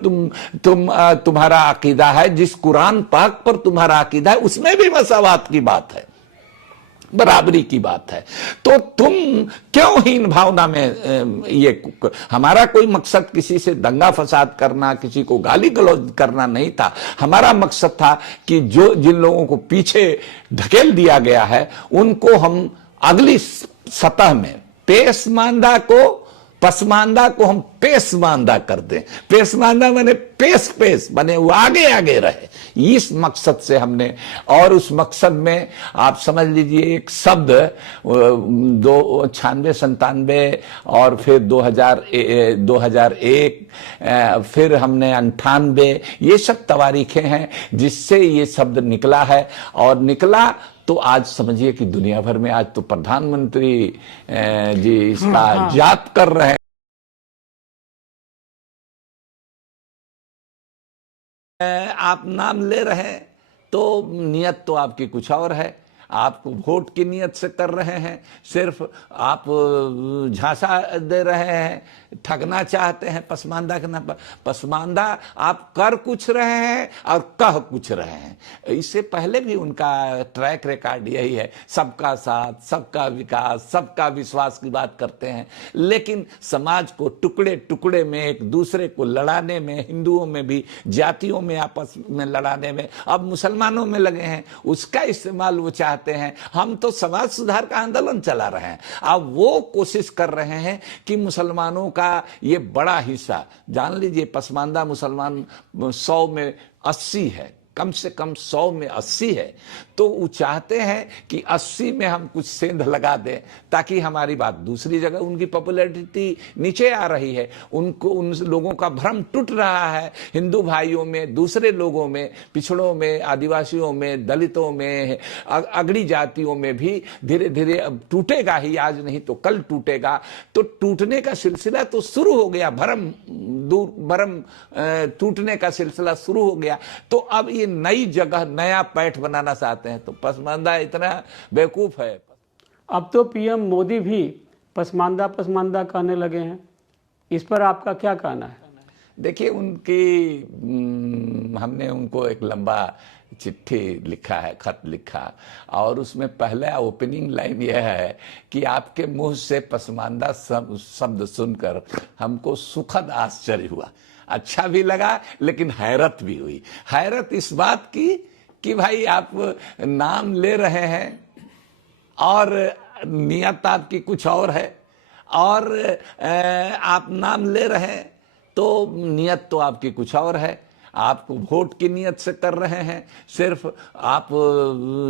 तुम्हारा अकीदा है, जिस कुरान पाक पर तुम्हारा अकीदा है, उसमें भी मसावात की बात है, बराबरी की बात है। तो तुम क्यों हीन भावना में हमारा कोई मकसद किसी से दंगा फसाद करना, किसी को गाली गलौज करना नहीं था। हमारा मकसद था कि जिन लोगों को पीछे ढकेल दिया गया है, उनको हम अगली सतह में पसमानदा को हम पेशमानदा कर दें। पेशमानदा माने पेश बने, वो आगे आगे रहे। इस मकसद से हमने, और उस मकसद में आप समझ लीजिए एक शब्द 96-97 और फिर 2001 फिर हमने 98, ये सब तवारीखें हैं जिससे ये शब्द निकला है। और निकला तो आज समझिए कि दुनिया भर में आज तो प्रधानमंत्री जी इसका जाप कर रहे हैं। आप नाम ले रहे हैं तो नियत तो आपकी कुछ और है, आप वोट की नियत से कर रहे हैं, सिर्फ आप झांसा दे रहे हैं, ठगना चाहते हैं पसमानदा के नाम पर। पसमानदा आप कर कुछ रहे हैं और कह कुछ रहे हैं। इससे पहले भी उनका ट्रैक रिकॉर्ड यही है, सबका साथ, सबका विकास, सबका विश्वास की बात करते हैं, लेकिन समाज को टुकड़े टुकड़े में एक दूसरे को लड़ाने में, हिंदुओं में भी, जातियों में आपस में लड़ाने में, अब मुसलमानों में लगे हैं, उसका इस्तेमाल वो चाहते हैं। हम तो समाज सुधार का आंदोलन चला रहे हैं, अब वो कोशिश कर रहे हैं कि मुसलमानों का ये बड़ा हिस्सा, जान लीजिए पसमानदा मुसलमान 100 में 80 है, कम से कम 100 में 80 है, तो वो चाहते हैं कि 80 में हम कुछ सेंध लगा दें ताकि हमारी बात दूसरी जगह, उनकी पॉपुलैरिटी नीचे आ रही है, उनको, उन लोगों का भ्रम टूट रहा है, हिंदू भाइयों में, दूसरे लोगों में, पिछड़ों में, आदिवासियों में, दलितों में, अगड़ी जातियों में भी धीरे धीरे अब टूटेगा ही, आज नहीं तो कल टूटेगा। तो टूटने का सिलसिला तो शुरू हो गया, भ्रम टूटने का सिलसिला शुरू हो गया। तो अब ये नई जगह, नया पैठ बनाना चाहते हैं, तो पसमानदा इतना बेवकूफ है। अब तो पीएम मोदी भी पसमानदा कहने लगे हैं, इस पर आपका क्या कहना है? देखिए, हमने उनको एक लंबा चिट्ठी लिखा है, खत लिखा, और उसमें पहला ओपनिंग लाइन यह है कि आपके मुंह से पसमानदा शब्द सुनकर हमको सुखद आश्चर्य हुआ, अच्छा भी लगा लेकिन हैरत भी हुई। हैरत इस बात की कि भाई आप नाम ले रहे हैं और नियत आपकी कुछ और है, और आप नाम ले रहे हैं तो नियत तो आपकी कुछ और है, आप वोट की नियत से कर रहे हैं, सिर्फ आप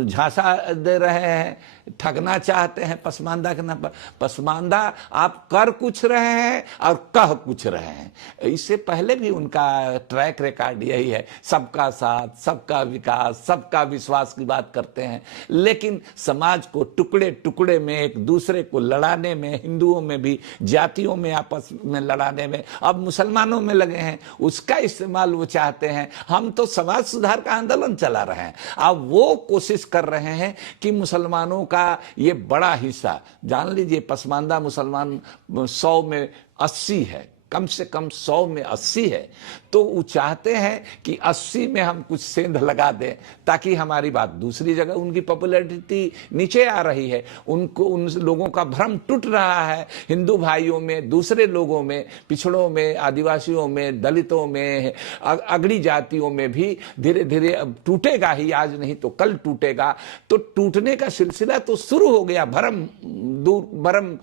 झांसा दे रहे हैं, ठगना चाहते हैं पसमानदा के नाम पर। पसमानदा आप कर कुछ रहे हैं और कह कुछ रहे हैं। इससे पहले भी उनका ट्रैक रिकॉर्ड यही है, सबका साथ, सबका विकास, सबका विश्वास की बात करते हैं, लेकिन समाज को टुकड़े टुकड़े में एक दूसरे को लड़ाने में, हिंदुओं में भी, जातियों में आपस में लड़ाने में, अब मुसलमानों में लगे हैं, उसका इस्तेमाल वो चाहते हैं। हम तो समाज सुधार का आंदोलन चला रहे हैं, अब वो कोशिश कर रहे हैं कि मुसलमानों का ये बड़ा हिस्सा, जान लीजिए पसमानदा मुसलमान 100 में 80 है, कम से कम 100 में 80 है, तो वो चाहते हैं कि 80 में हम कुछ सेंध लगा दें ताकि हमारी बात दूसरी जगह, उनकी पॉपुलैरिटी नीचे आ रही है, उनको उन लोगों का भ्रम टूट रहा है, हिंदू भाइयों में, दूसरे लोगों में, पिछड़ों में, आदिवासियों में, दलितों में, अगड़ी जातियों में भी धीरे धीरे अब टूटेगा ही, आज नहीं तो कल टूटेगा। तो टूटने का सिलसिला तो शुरू हो गया, भ्रम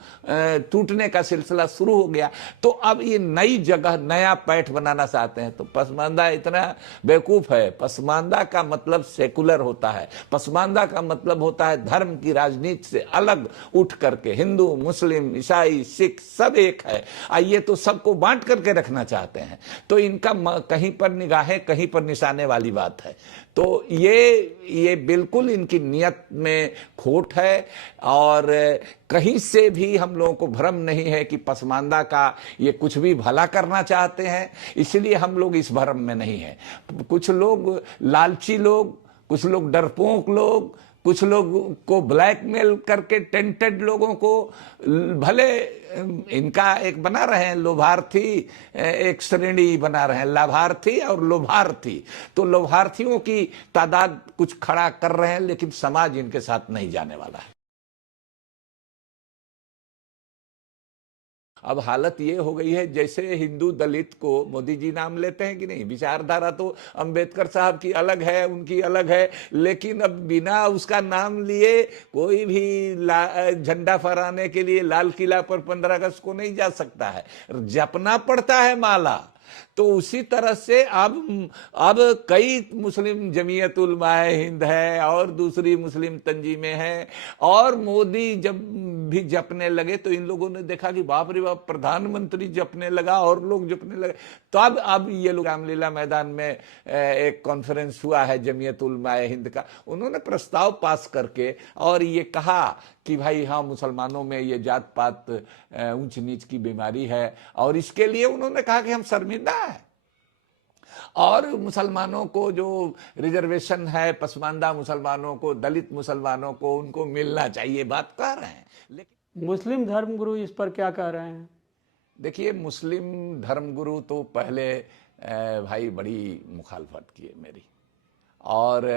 टूटने का सिलसिला शुरू हो गया। तो अब ये नई जगह नया पैठ बनाना चाहते हैं। तो पसमानदा इतना बेवकूफ है। पसमानदा का मतलब सेकुलर होता है, पसमानदा का मतलब होता है धर्म की राजनीति से अलग उठ करके। हिंदू, मुस्लिम, ईसाई, सिख सब एक है, ये तो सबको बांट करके रखना चाहते हैं। तो इनका कहीं पर निगाहें कहीं पर निशाने वाली बात है। तो ये बिल्कुल इनकी नियत में खोट है, और कहीं से भी हम लोगों को भ्रम नहीं है कि पसमानदा का ये कुछ भी भला करना चाहते हैं, इसलिए हम लोग इस भ्रम में नहीं है। कुछ लोग लालची लोग, कुछ लोग डरपोक लोग, कुछ लोग को ब्लैकमेल करके टेंटेड लोगों को भले इनका एक बना रहे हैं लोभार्थी, एक श्रेणी बना रहे हैं लाभार्थी और लोभार्थी। तो लोभार्थियों की तादाद कुछ खड़ा कर रहे हैं, लेकिन समाज इनके साथ नहीं जाने वाला है। अब हालत ये हो गई है जैसे हिंदू दलित को मोदी जी नाम लेते हैं कि नहीं। विचारधारा तो अंबेडकर साहब की अलग है, उनकी अलग है, लेकिन अब बिना उसका नाम लिए कोई भी झंडा फहराने के लिए लाल किला पर 15 अगस्त को नहीं जा सकता है, जपना पड़ता है माला। तो उसी तरह से अब कई मुस्लिम जमीयत उलमाए हिंद है और दूसरी मुस्लिम तंजीमें हैं, और मोदी जब भी जपने लगे तो इन लोगों ने देखा कि बाप रे बाप, प्रधानमंत्री जपने लगा और लोग जपने लगे। तो अब ये लोग रामलीला मैदान में एक कॉन्फ्रेंस हुआ है जमीयत उलमाए हिंद का, उन्होंने प्रस्ताव पास करके और ये कहा कि भाई हाँ, मुसलमानों में ये जात पात ऊंच नीच की बीमारी है, और इसके लिए उन्होंने कहा कि हम शर्मिंदा है, और मुसलमानों को जो रिजर्वेशन है, पसमानदा मुसलमानों को, दलित मुसलमानों को, उनको मिलना चाहिए, बात कह रहे हैं। लेकिन मुस्लिम धर्मगुरु इस पर क्या कह रहे हैं? देखिए, मुस्लिम धर्मगुरु तो पहले भाई बड़ी मुखालफत किए मेरी, और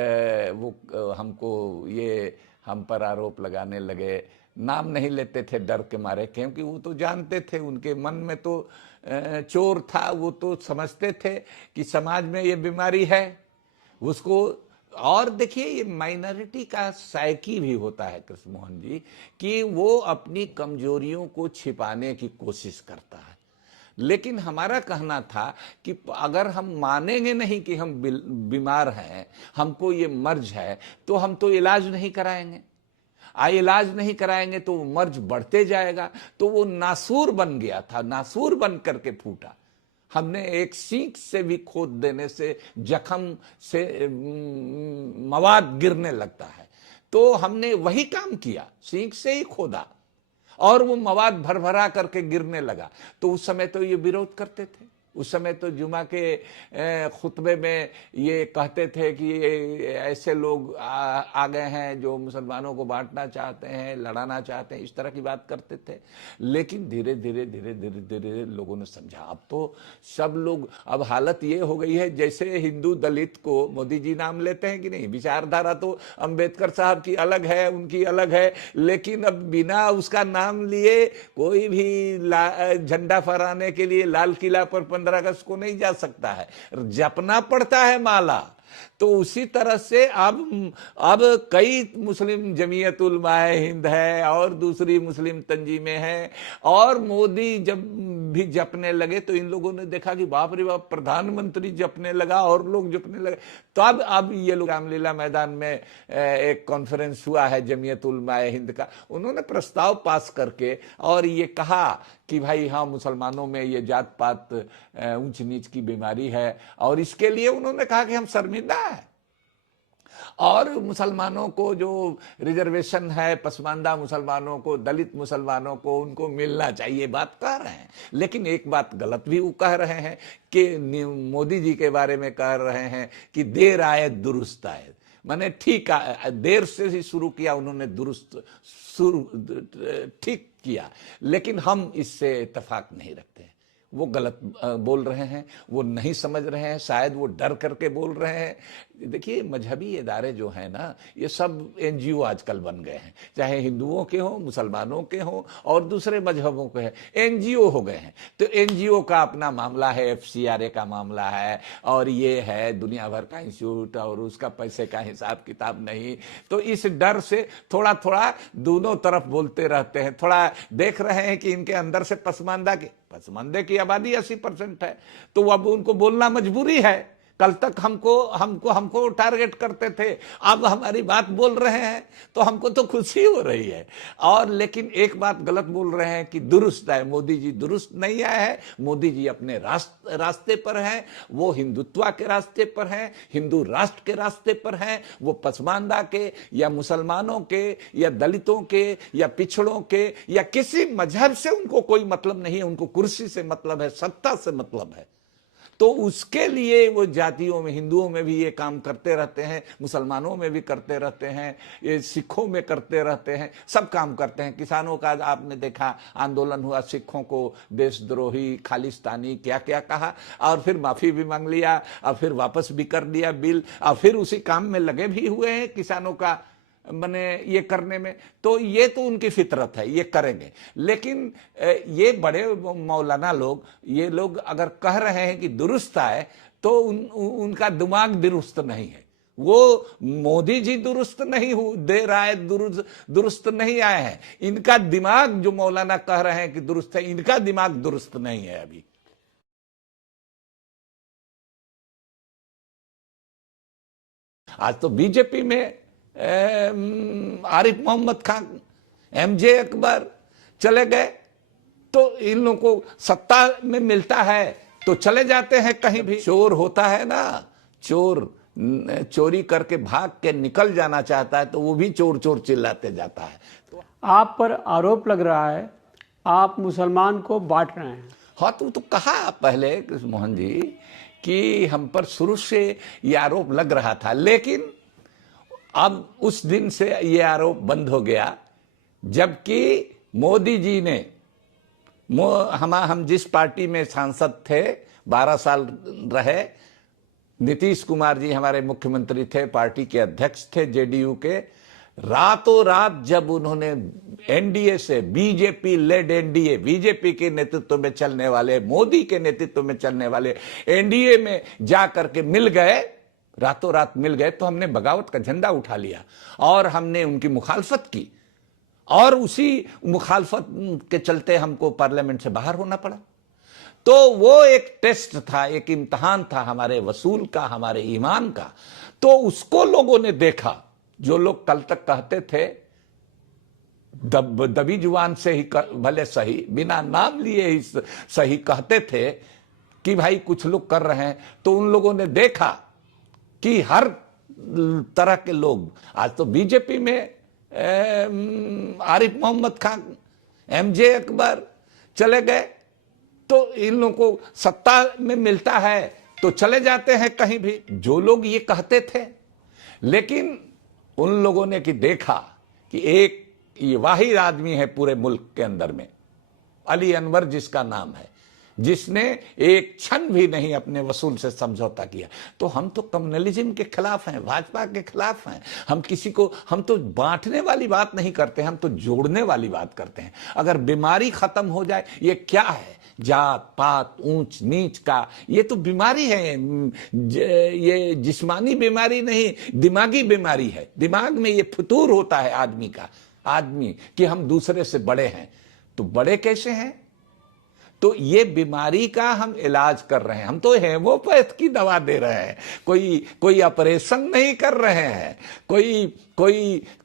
वो हमको ये हम पर आरोप लगाने लगे, नाम नहीं लेते थे डर के मारे, क्योंकि वो तो जानते थे, उनके मन में तो चोर था, वो तो समझते थे कि समाज में ये बीमारी है उसको। और देखिए, ये माइनॉरिटी का साइकी भी होता है कृष्ण मोहन जी, कि वो अपनी कमजोरियों को छिपाने की कोशिश करता है। लेकिन हमारा कहना था कि अगर हम मानेंगे नहीं कि हम बीमार हैं, हमको ये मर्ज है, तो हम तो इलाज नहीं कराएंगे। इलाज नहीं कराएंगे तो मर्ज बढ़ते जाएगा। तो वो नासूर बन गया था, नासूर बन करके फूटा। हमने एक सीख से भी खोद देने से जख्म से मवाद गिरने लगता है, तो हमने वही काम किया, सीख से ही खोदा और वो मवाद भर भरा करके गिरने लगा। तो उस समय तो ये विरोध करते थे, उस समय तो जुमा के खुतबे में ये कहते थे कि ऐसे लोग आ गए हैं जो मुसलमानों को बांटना चाहते हैं, लड़ाना चाहते हैं, इस तरह की बात करते थे। लेकिन धीरे धीरे धीरे धीरे धीरे लोगों ने समझा। अब तो सब लोग, अब हालत ये हो गई है जैसे हिंदू दलित को मोदी जी नाम लेते हैं कि नहीं। विचारधारा तो अंबेडकर साहब की अलग है, उनकी अलग है, लेकिन अब बिना उसका नाम लिए कोई भी झंडा फहराने के लिए लाल किला पर 15 अगस्त को नहीं जा सकता है, जपना पड़ता है माला। तो उसी तरह से अब कई मुस्लिम जमीयत उलमाए हिंद है और दूसरी मुस्लिम तंजीमें हैं, और मोदी जब भी जपने लगे तो इन लोगों ने देखा कि बाप रे बाप, प्रधानमंत्री जपने लगा और लोग जपने लगे। तो अब ये लोग रामलीला मैदान में एक कॉन्फ्रेंस हुआ है जमीयत उलमाए हिंद का, उन्होंने प्रस्ताव पास करके और ये कहा कि भाई हाँ, मुसलमानों में ये जात पात ऊंच नीच की बीमारी है, और इसके लिए उन्होंने कहा कि हम शर्मिंदा है, और मुसलमानों को जो रिजर्वेशन है, पसमानदा मुसलमानों को, दलित मुसलमानों को, उनको मिलना चाहिए, बात कह रहे हैं। लेकिन एक बात गलत भी वो कह रहे हैं कि मोदी जी के बारे में कह रहे हैं कि देर आए दुरुस्त आए, माने ठीक, देर से ही शुरू किया उन्होंने, दुरुस्त ठीक किया। लेकिन हम इससे इत्तेफाक नहीं रखते हैं। वो गलत बोल रहे हैं, वो नहीं समझ रहे हैं, शायद वो डर करके बोल रहे हैं। देखिए, मजहबी इदारे जो हैं ना, ये सब एनजीओ आजकल बन गए हैं, चाहे हिंदुओं के हों, मुसलमानों के हों और दूसरे मजहबों के हैं, एनजीओ हो गए हैं। तो एनजीओ का अपना मामला है, एफसीआरए का मामला है, और ये है दुनिया भर का इंस्टीट्यूट, और उसका पैसे का हिसाब किताब नहीं। तो इस डर से थोड़ा थोड़ा दोनों तरफ बोलते रहते हैं। थोड़ा देख रहे हैं कि इनके अंदर से पसमानदे की आबादी 80% है, तो अब उनको बोलना मजबूरी है। कल तक हमको टारगेट करते थे, अब हमारी बात बोल रहे हैं तो हमको तो खुशी हो रही है। और लेकिन एक बात गलत बोल रहे हैं कि दुरुस्त है, मोदी जी दुरुस्त नहीं आए हैं। मोदी जी अपने रास्ते पर हैं, वो हिंदुत्व के रास्ते पर हैं, हिंदू राष्ट्र के रास्ते पर हैं। वो पसमानदा के या मुसलमानों के या दलितों के या पिछड़ों के या किसी मजहब से उनको कोई मतलब नहीं है। उनको कुर्सी से मतलब है, सत्ता से मतलब है। तो उसके लिए वो जातियों में, हिंदुओं में भी ये काम करते रहते हैं, मुसलमानों में भी करते रहते हैं, ये सिखों में करते रहते हैं, सब काम करते हैं। किसानों का आपने देखा आंदोलन हुआ, सिखों को देशद्रोही, खालिस्तानी क्या क्या कहा, और फिर माफी भी मांग लिया, और फिर वापस भी कर दिया बिल, और फिर उसी काम में लगे भी हुए हैं किसानों का मने ये करने में। तो ये तो उनकी फितरत है, ये करेंगे। लेकिन ये बड़े मौलाना लोग, ये लोग अगर कह रहे हैं कि दुरुस्त आए, तो उनका दिमाग दुरुस्त नहीं है। वो मोदी जी दुरुस्त नहीं दे रहा है, दुरुस्त नहीं आए हैं। इनका दिमाग, जो मौलाना कह रहे हैं कि दुरुस्त है, इनका दिमाग दुरुस्त नहीं है अभी। आज तो बीजेपी में आरिफ मोहम्मद खान, एमजे अकबर चले गए, तो इन लोगों को सत्ता में मिलता है तो चले जाते हैं कहीं भी। चोर होता है ना, चोर चोरी करके भाग के निकल जाना चाहता है, तो वो भी चोर चोर चिल्लाते जाता है। तो आप पर आरोप लग रहा है आप मुसलमान को बांट रहे हैं। हाँ, तो कहा पहले कृष्ण मोहन जी कि हम पर शुरू से ये आरोप लग रहा था, लेकिन अब उस दिन से ये आरोप बंद हो गया, जबकि मोदी जी ने हम जिस पार्टी में सांसद थे, 12 साल रहे, नीतीश कुमार जी हमारे मुख्यमंत्री थे, पार्टी के अध्यक्ष थे जेडीयू के। रातों रात जब उन्होंने एनडीए से, बीजेपी लेड एनडीए, बीजेपी के नेतृत्व में चलने वाले, मोदी के नेतृत्व में चलने वाले एनडीए में जा करके मिल गए, रातों रात मिल गए, तो हमने बगावत का झंडा उठा लिया और हमने उनकी मुखालफत की, और उसी मुखालफत के चलते हमको पार्लियामेंट से बाहर होना पड़ा। तो वो एक टेस्ट था, एक इम्तहान था हमारे वसूल का, हमारे ईमान का। तो उसको लोगों ने देखा। जो लोग कल तक कहते थे, दबी जुबान से ही भले सही, बिना नाम लिए ही सही कहते थे कि भाई कुछ लोग कर रहे हैं, तो उन लोगों ने देखा कि हर तरह के लोग, आज तो बीजेपी में आरिफ मोहम्मद खान, एमजे अकबर चले गए, तो इन लोगों को सत्ता में मिलता है तो चले जाते हैं कहीं भी। जो लोग ये कहते थे, लेकिन उन लोगों ने कि देखा कि एक ये वाहिद आदमी है पूरे मुल्क के अंदर में, अली अनवर जिसका नाम है, जिसने एक क्षण भी नहीं अपने वसूल से समझौता किया। तो हम तो कम्युनलिज्म के खिलाफ हैं, भाजपा के खिलाफ हैं। हम तो बांटने वाली बात नहीं करते, हम तो जोड़ने वाली बात करते हैं। अगर बीमारी खत्म हो जाए, ये क्या है, जात पात ऊंच नीच का, ये तो बीमारी है। ये जिस्मानी बीमारी नहीं, दिमागी बीमारी है। दिमाग में ये फतूर होता है आदमी कि हम दूसरे से बड़े हैं। तो बड़े कैसे हैं? तो ये बीमारी का हम इलाज कर रहे हैं। हम तो हेमोपैथ की दवा दे रहे हैं, कोई ऑपरेशन नहीं कर रहे हैं,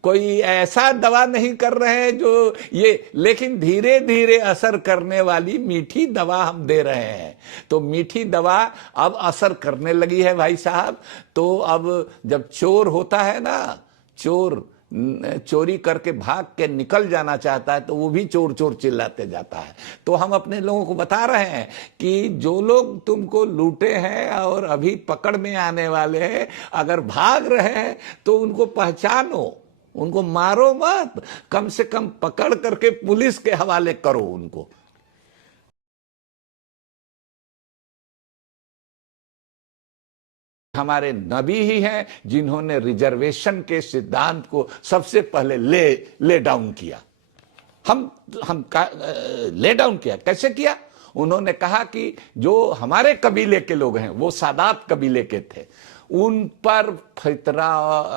कोई ऐसा दवा नहीं कर रहे हैं जो ये, लेकिन धीरे धीरे असर करने वाली मीठी दवा हम दे रहे हैं। तो मीठी दवा अब असर करने लगी है भाई साहब। तो अब जब चोर होता है ना, चोर चोरी करके भाग के निकल जाना चाहता है, तो वो भी चोर चोर चिल्लाते जाता है। तो हम अपने लोगों को बता रहे हैं कि जो लोग तुमको लूटे हैं और अभी पकड़ में आने वाले हैं, अगर भाग रहे हैं तो उनको पहचानो, उनको मारो मत, कम से कम पकड़ करके पुलिस के हवाले करो उनको। हमारे नबी ही हैं जिन्होंने रिजर्वेशन के सिद्धांत को सबसे पहले ले डाउन किया। हम ले डाउन किया, कैसे किया? उन्होंने कहा कि जो हमारे कबीले के लोग हैं, वो सादात कबीले के थे, उन पर फितरा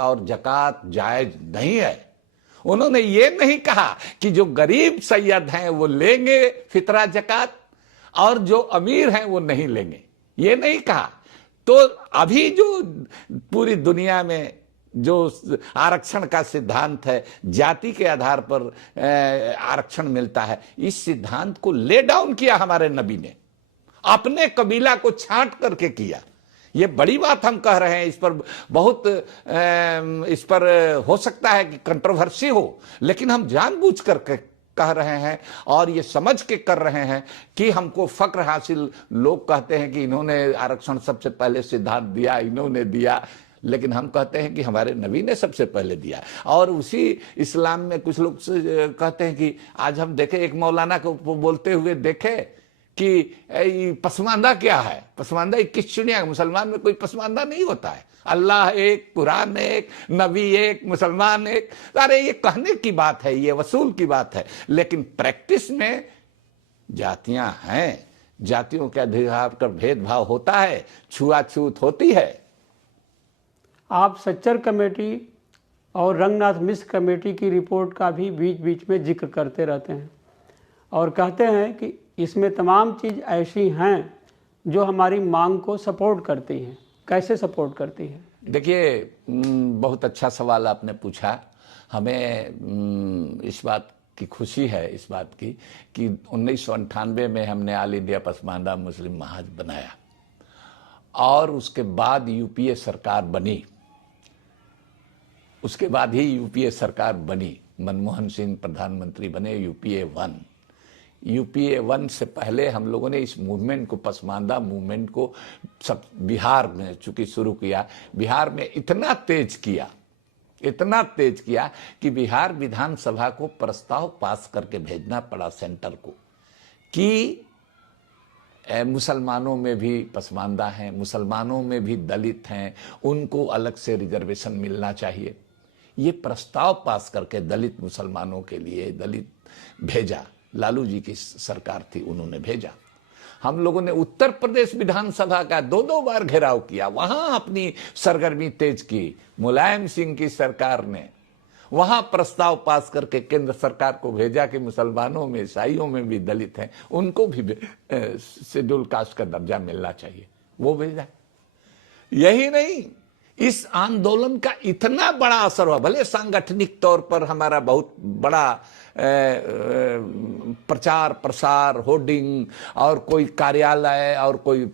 और जकात जायज नहीं है। उन्होंने ये नहीं कहा कि जो गरीब सैयद हैं वो लेंगे फितरा जकात और जो अमीर हैं वो नहीं लेंगे, ये नहीं कहा। तो अभी जो पूरी दुनिया में जो आरक्षण का सिद्धांत है, जाति के आधार पर आरक्षण मिलता है, इस सिद्धांत को ले डाउन किया हमारे नबी ने, अपने कबीला को छांट करके किया। ये बड़ी बात हम कह रहे हैं, इस पर बहुत इस पर हो सकता है कि कंट्रोवर्सी हो, लेकिन हम जानबूझ कर कह रहे हैं और ये समझ के कर रहे हैं कि हमको फक्र हासिल। लोग कहते हैं कि इन्होंने आरक्षण सबसे पहले सिद्धांत दिया, इन्होंने दिया, लेकिन हम कहते हैं कि हमारे नबी ने सबसे पहले दिया। और उसी इस्लाम में कुछ लोग कहते हैं कि आज हम देखे एक मौलाना को बोलते हुए देखे कि पसमानदा क्या है, पसमानदा 21 चिड़िया, मुसलमान में कोई पसमानदा नहीं होता है, अल्लाह एक, कुरान एक, नबी एक, मुसलमान एक। अरे ये कहने की बात है, ये वसूल की बात है, लेकिन प्रैक्टिस में जातियां हैं, जातियों के अधिकार पर भेदभाव होता है, छुआछूत होती है। आप सच्चर कमेटी और रंगनाथ मिश्र कमेटी की रिपोर्ट का भी बीच बीच में जिक्र करते रहते हैं और कहते हैं कि इसमें तमाम चीज़ ऐसी हैं जो हमारी मांग को सपोर्ट करती हैं। कैसे सपोर्ट करती है? देखिए, बहुत अच्छा सवाल आपने पूछा। हमें इस बात की खुशी है, इस बात की कि 1998 में हमने ऑल इंडिया पसमानदा मुस्लिम महाज बनाया और उसके बाद यूपीए सरकार बनी। उसके बाद ही यूपीए सरकार बनी, मनमोहन सिंह प्रधानमंत्री बने, यूपीए 1 से पहले हम लोगों ने इस मूवमेंट को, पसमानदा मूवमेंट को सब बिहार में चूंकि शुरू किया, बिहार में इतना तेज किया कि बिहार विधानसभा को प्रस्ताव पास करके भेजना पड़ा सेंटर को कि मुसलमानों में भी पसमानदा हैं, मुसलमानों में भी दलित हैं, उनको अलग से रिजर्वेशन मिलना चाहिए। ये प्रस्ताव पास करके दलित मुसलमानों के लिए दलित भेजा, लालू जी की सरकार थी, उन्होंने भेजा। हम लोगों ने उत्तर प्रदेश विधानसभा का 2-2 बार घेराव किया, वहां अपनी सरगर्मी तेज की। मुलायम सिंह की सरकार ने वहां प्रस्ताव पास करके केंद्र सरकार को भेजा कि मुसलमानों में, ईसाइयों में भी दलित हैं, उनको भी शेड्यूल कास्ट का दर्जा मिलना चाहिए, वो भेजा। यही नहीं, इस आंदोलन का इतना बड़ा असर हुआ, भले सांगठनिक तौर पर हमारा बहुत बड़ा प्रचार प्रसार, होर्डिंग और कोई कार्यालय और कोई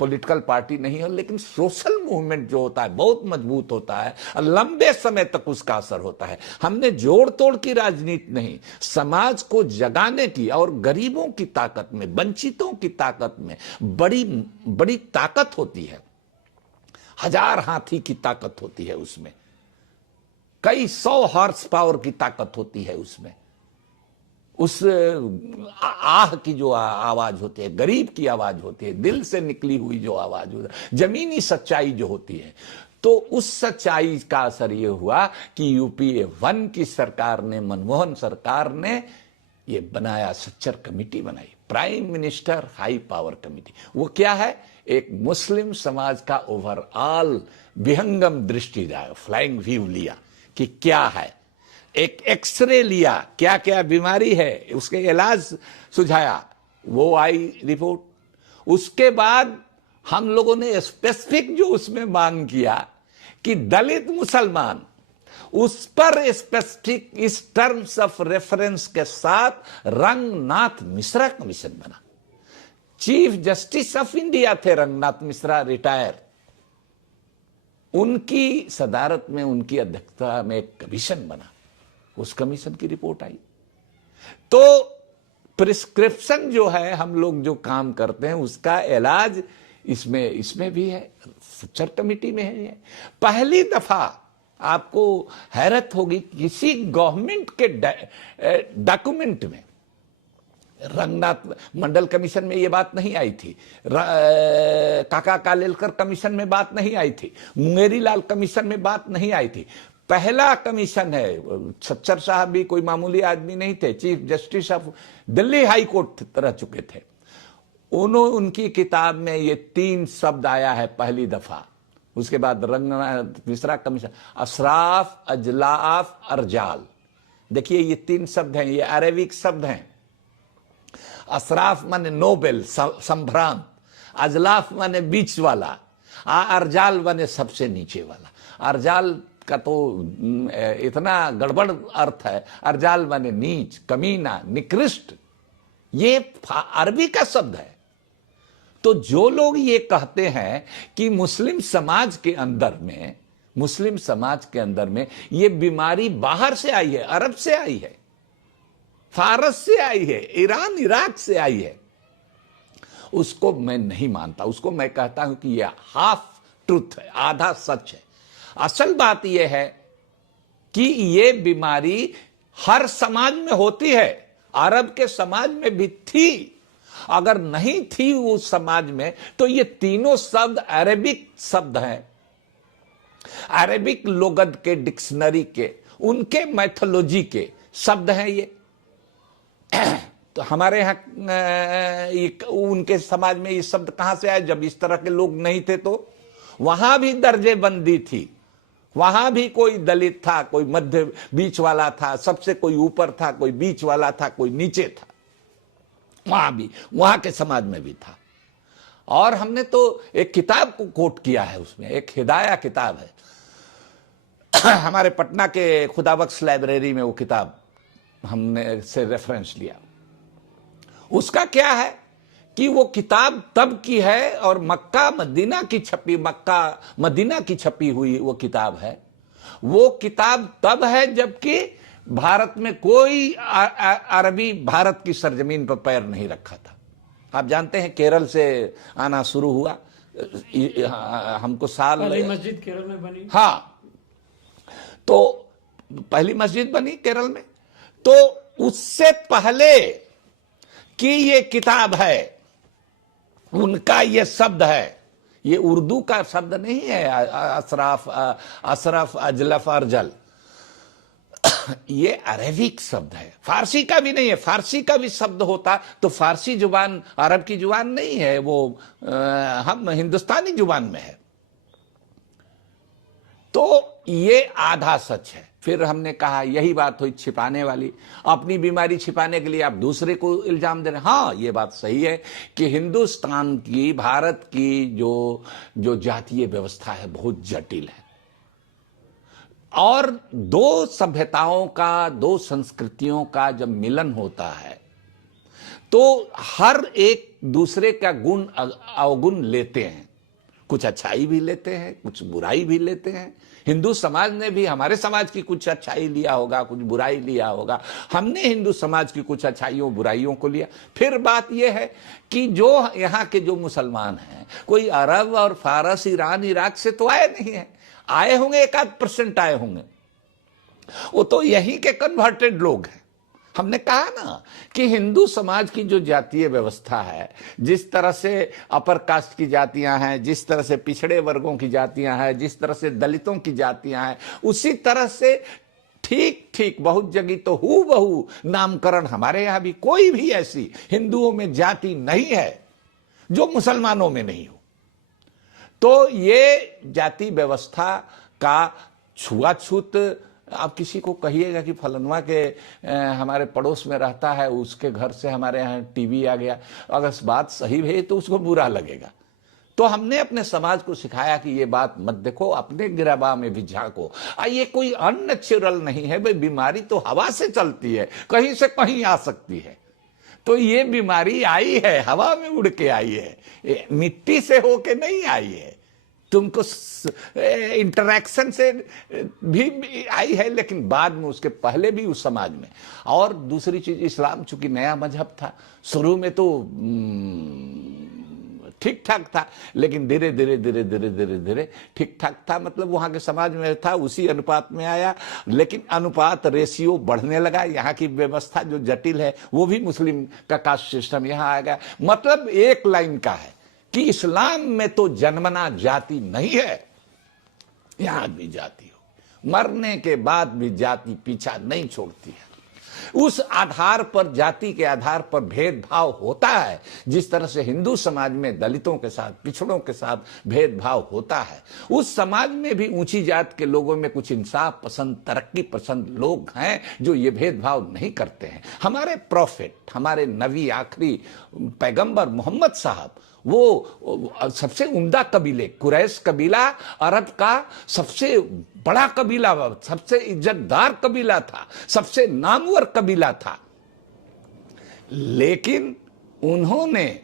पॉलिटिकल पार्टी नहीं है, लेकिन सोशल मूवमेंट जो होता है बहुत मजबूत होता है, लंबे समय तक उसका असर होता है। हमने जोड़ तोड़ की राजनीति नहीं, समाज को जगाने की और गरीबों की ताकत में, वंचितों की ताकत में बड़ी बड़ी ताकत होती है। 1000 हाथी की ताकत होती है उसमें, कई 100 हॉर्स पावर की ताकत होती है उसमें। उस आह की जो आवाज होती है, गरीब की आवाज होती है, दिल से निकली हुई जो आवाज होती है, जमीनी सच्चाई जो होती है, तो उस सच्चाई का असर ये हुआ कि यूपीए 1 की सरकार ने, मनमोहन सरकार ने ये बनाया, सच्चर कमेटी बनाई, prime minister high power committee. वो क्या है? एक मुस्लिम समाज का ओवरऑल विहंगम दृष्टि जाए, फ्लाइंग व्यू लिया कि क्या है, एक एक्सरे लिया, क्या क्या बीमारी है, उसके इलाज सुझाया, वो आई रिपोर्ट। उसके बाद हम लोगों ने स्पेसिफिक जो उसमें मांग किया कि दलित मुसलमान, उस पर स्पेसिफिक इस टर्म्स ऑफ रेफरेंस के साथ रंगनाथ मिश्रा कमीशन बना। चीफ जस्टिस ऑफ इंडिया थे रंगनाथ मिश्रा, रिटायर। उनकी सदारत में, उनकी अध्यक्षता में एक कमीशन बना, उस कमीशन की रिपोर्ट आई। तो प्रिस्क्रिप्शन जो है, हम लोग जो काम करते हैं उसका इलाज इसमें भी है, सच्चर कमेटी में है। पहली दफा आपको हैरत होगी, किसी गवर्नमेंट के डॉक्यूमेंट में रंगनाथ मंडल कमीशन में ये बात नहीं आई थी, काका कालेलकर कमीशन में बात नहीं आई थी, मुंगेरी लाल कमीशन में बात नहीं आई थी। पहला कमीशन है, छच्चर साहब भी कोई मामूली आदमी नहीं थे, chief justice of Delhi high court रह चुके थे। उनकी किताब में ये 3 शब्द आया है पहली दफा। उसके बाद रंगनाथ तीसरा कमीशन, अशराफ, अजलाफ, अरजाल। देखिए ये 3 शब्द हैं, ये अरेबिक शब्द हैं। अशराफ माने नोबेल, संभ्रांत, अजलाफ माने बीच वाला, अरजाल माने सबसे नीचे वाला। अरजाल का तो इतना गड़बड़ अर्थ है, अरजाल माने नीच, कमीना, निकृष्ट। ये अरबी का शब्द है। तो जो लोग ये कहते हैं कि मुस्लिम समाज के अंदर में ये बीमारी बाहर से आई है, अरब से आई है, फारस से आई है, ईरान इराक से आई है, उसको मैं नहीं मानता। उसको मैं कहता हूं कि यह हाफ ट्रूथ है, आधा सच है। असल बात यह है कि यह बीमारी हर समाज में होती है। अरब के समाज में भी थी, अगर नहीं थी उस समाज में तो ये तीनों शब्द अरेबिक शब्द हैं, अरेबिक लोगत के डिक्शनरी के, उनके मैथोलॉजी के शब्द हैं ये। तो हमारे यहां उनके समाज में ये शब्द कहां से आए? जब इस तरह के लोग नहीं थे तो वहां भी दर्जेबंदी थी, वहां भी कोई दलित था, कोई मध्य बीच वाला था, सबसे कोई ऊपर था, कोई बीच वाला था, कोई नीचे था। वहां भी, वहां के समाज में भी था। और हमने तो एक किताब को कोट किया है, उसमें एक हिदाया किताब है हमारे पटना के खुदाबख्श लाइब्रेरी में वो किताब हमने से रेफरेंस लिया। उसका क्या है कि वो किताब तब की है और मक्का मदीना की छपी हुई वो किताब है। वो किताब तब है जबकि भारत में कोई अरबी भारत की सरजमीन पर पैर नहीं रखा था। आप जानते हैं केरल से आना शुरू हुआ, हमको साल पहली मस्जिद केरल में बनी। हाँ, तो पहली मस्जिद बनी केरल में। तो उससे पहले कि ये किताब है, उनका ये शब्द है, ये उर्दू का शब्द नहीं है अशरफ, अजलफ, अरजल। ये अरेबिक शब्द है, फारसी का भी नहीं है। फारसी का भी शब्द होता तो फारसी जुबान अरब की जुबान नहीं है, वो हम हिंदुस्तानी जुबान में है। तो ये आधा सच है। फिर हमने कहा यही बात हुई छिपाने वाली, अपनी बीमारी छिपाने के लिए आप दूसरे को इल्जाम दे रहे हैं। हाँ, ये बात सही है कि हिंदुस्तान की, भारत की जो जातीय व्यवस्था है बहुत जटिल है, और 2 सभ्यताओं का, 2 संस्कृतियों का जब मिलन होता है तो हर एक दूसरे का गुण अवगुण लेते हैं, कुछ अच्छाई भी लेते हैं, कुछ बुराई भी लेते हैं। हिंदू समाज ने भी हमारे समाज की कुछ अच्छाई लिया होगा, कुछ बुराई लिया होगा, हमने हिंदू समाज की कुछ अच्छाइयों बुराइयों को लिया। फिर बात यह है कि जो यहाँ के जो मुसलमान हैं, कोई अरब और फारस, ईरान, इराक से तो आए नहीं है, आए होंगे 1-8% आए होंगे, वो तो यहीं के कन्वर्टेड लोग हैं। हमने कहा ना कि हिंदू समाज की जो जातीय व्यवस्था है, जिस तरह से अपर कास्ट की जातियां हैं, जिस तरह से पिछड़े वर्गों की जातियां हैं, जिस तरह से दलितों की जातियां हैं, उसी तरह से ठीक बहुत जगह तो हूबहू नामकरण हमारे यहां भी कोई भी ऐसी हिंदुओं में जाति नहीं है जो मुसलमानों में नहीं हो। तो ये जाति व्यवस्था का छुआछूत, आप किसी को कहिएगा कि फलनवा के हमारे पड़ोस में रहता है, उसके घर से हमारे यहाँ टीवी आ गया, अगर बात सही है तो उसको बुरा लगेगा। तो हमने अपने समाज को सिखाया कि ये बात मत देखो, अपने गिराबा में भी झांको। ये कोई अननेचुरल नहीं है भाई, बीमारी तो हवा से चलती है, कहीं से कहीं आ सकती है। तो ये बीमारी आई है, हवा में उड़ के आई है, मिट्टी से होके नहीं आई है, तुमको इंटरैक्शन से भी आई है, लेकिन बाद में, उसके पहले भी उस समाज में। और दूसरी चीज, इस्लाम चूंकि नया मजहब था, शुरू में तो ठीक ठाक था, लेकिन धीरे धीरे धीरे धीरे धीरे धीरे ठीक ठाक था, मतलब वहां के समाज में था, उसी अनुपात में आया। लेकिन अनुपात रेशियो बढ़ने लगा, यहाँ की व्यवस्था जो जटिल है वो भी मुस्लिम का कास्ट सिस्टम यहाँ आ गया। मतलब एक लाइन का है कि इस्लाम में तो जन्मना जाति नहीं है, यहां भी जाति हो, मरने के बाद भी जाति पीछा नहीं छोड़ती है। उस आधार पर, जाति के आधार पर भेदभाव होता है, जिस तरह से हिंदू समाज में दलितों के साथ, पिछड़ों के साथ भेदभाव होता है, उस समाज में भी ऊंची जात के लोगों में कुछ इंसाफ पसंद, तरक्की पसंद लोग हैं जो ये भेदभाव नहीं करते हैं। हमारे प्रॉफिट, हमारे नबी, आखिरी पैगंबर मोहम्मद साहब, वो सबसे उम्दा कबीले, कुरैश कबीला अरब का सबसे बड़ा कबीला, सबसे इज्जतदार कबीला था, सबसे नामवर कबीला था। लेकिन उन्होंने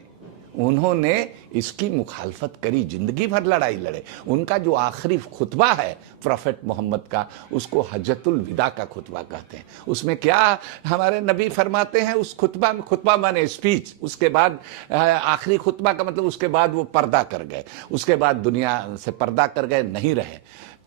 इसकी मुखालफत करी, जिंदगी भर लड़ाई लड़े। उनका जो आखिरी खुतबा है प्रोफेट मोहम्मद का, उसको हज्जतुल विदा का खुतबा कहते हैं। उसमें क्या हमारे नबी फरमाते हैं उस खुतबा में, खुतबा माने स्पीच, उसके बाद आखिरी खुतबा का मतलब उसके बाद वो पर्दा कर गए, उसके बाद दुनिया से पर्दा कर गए, नहीं रहे।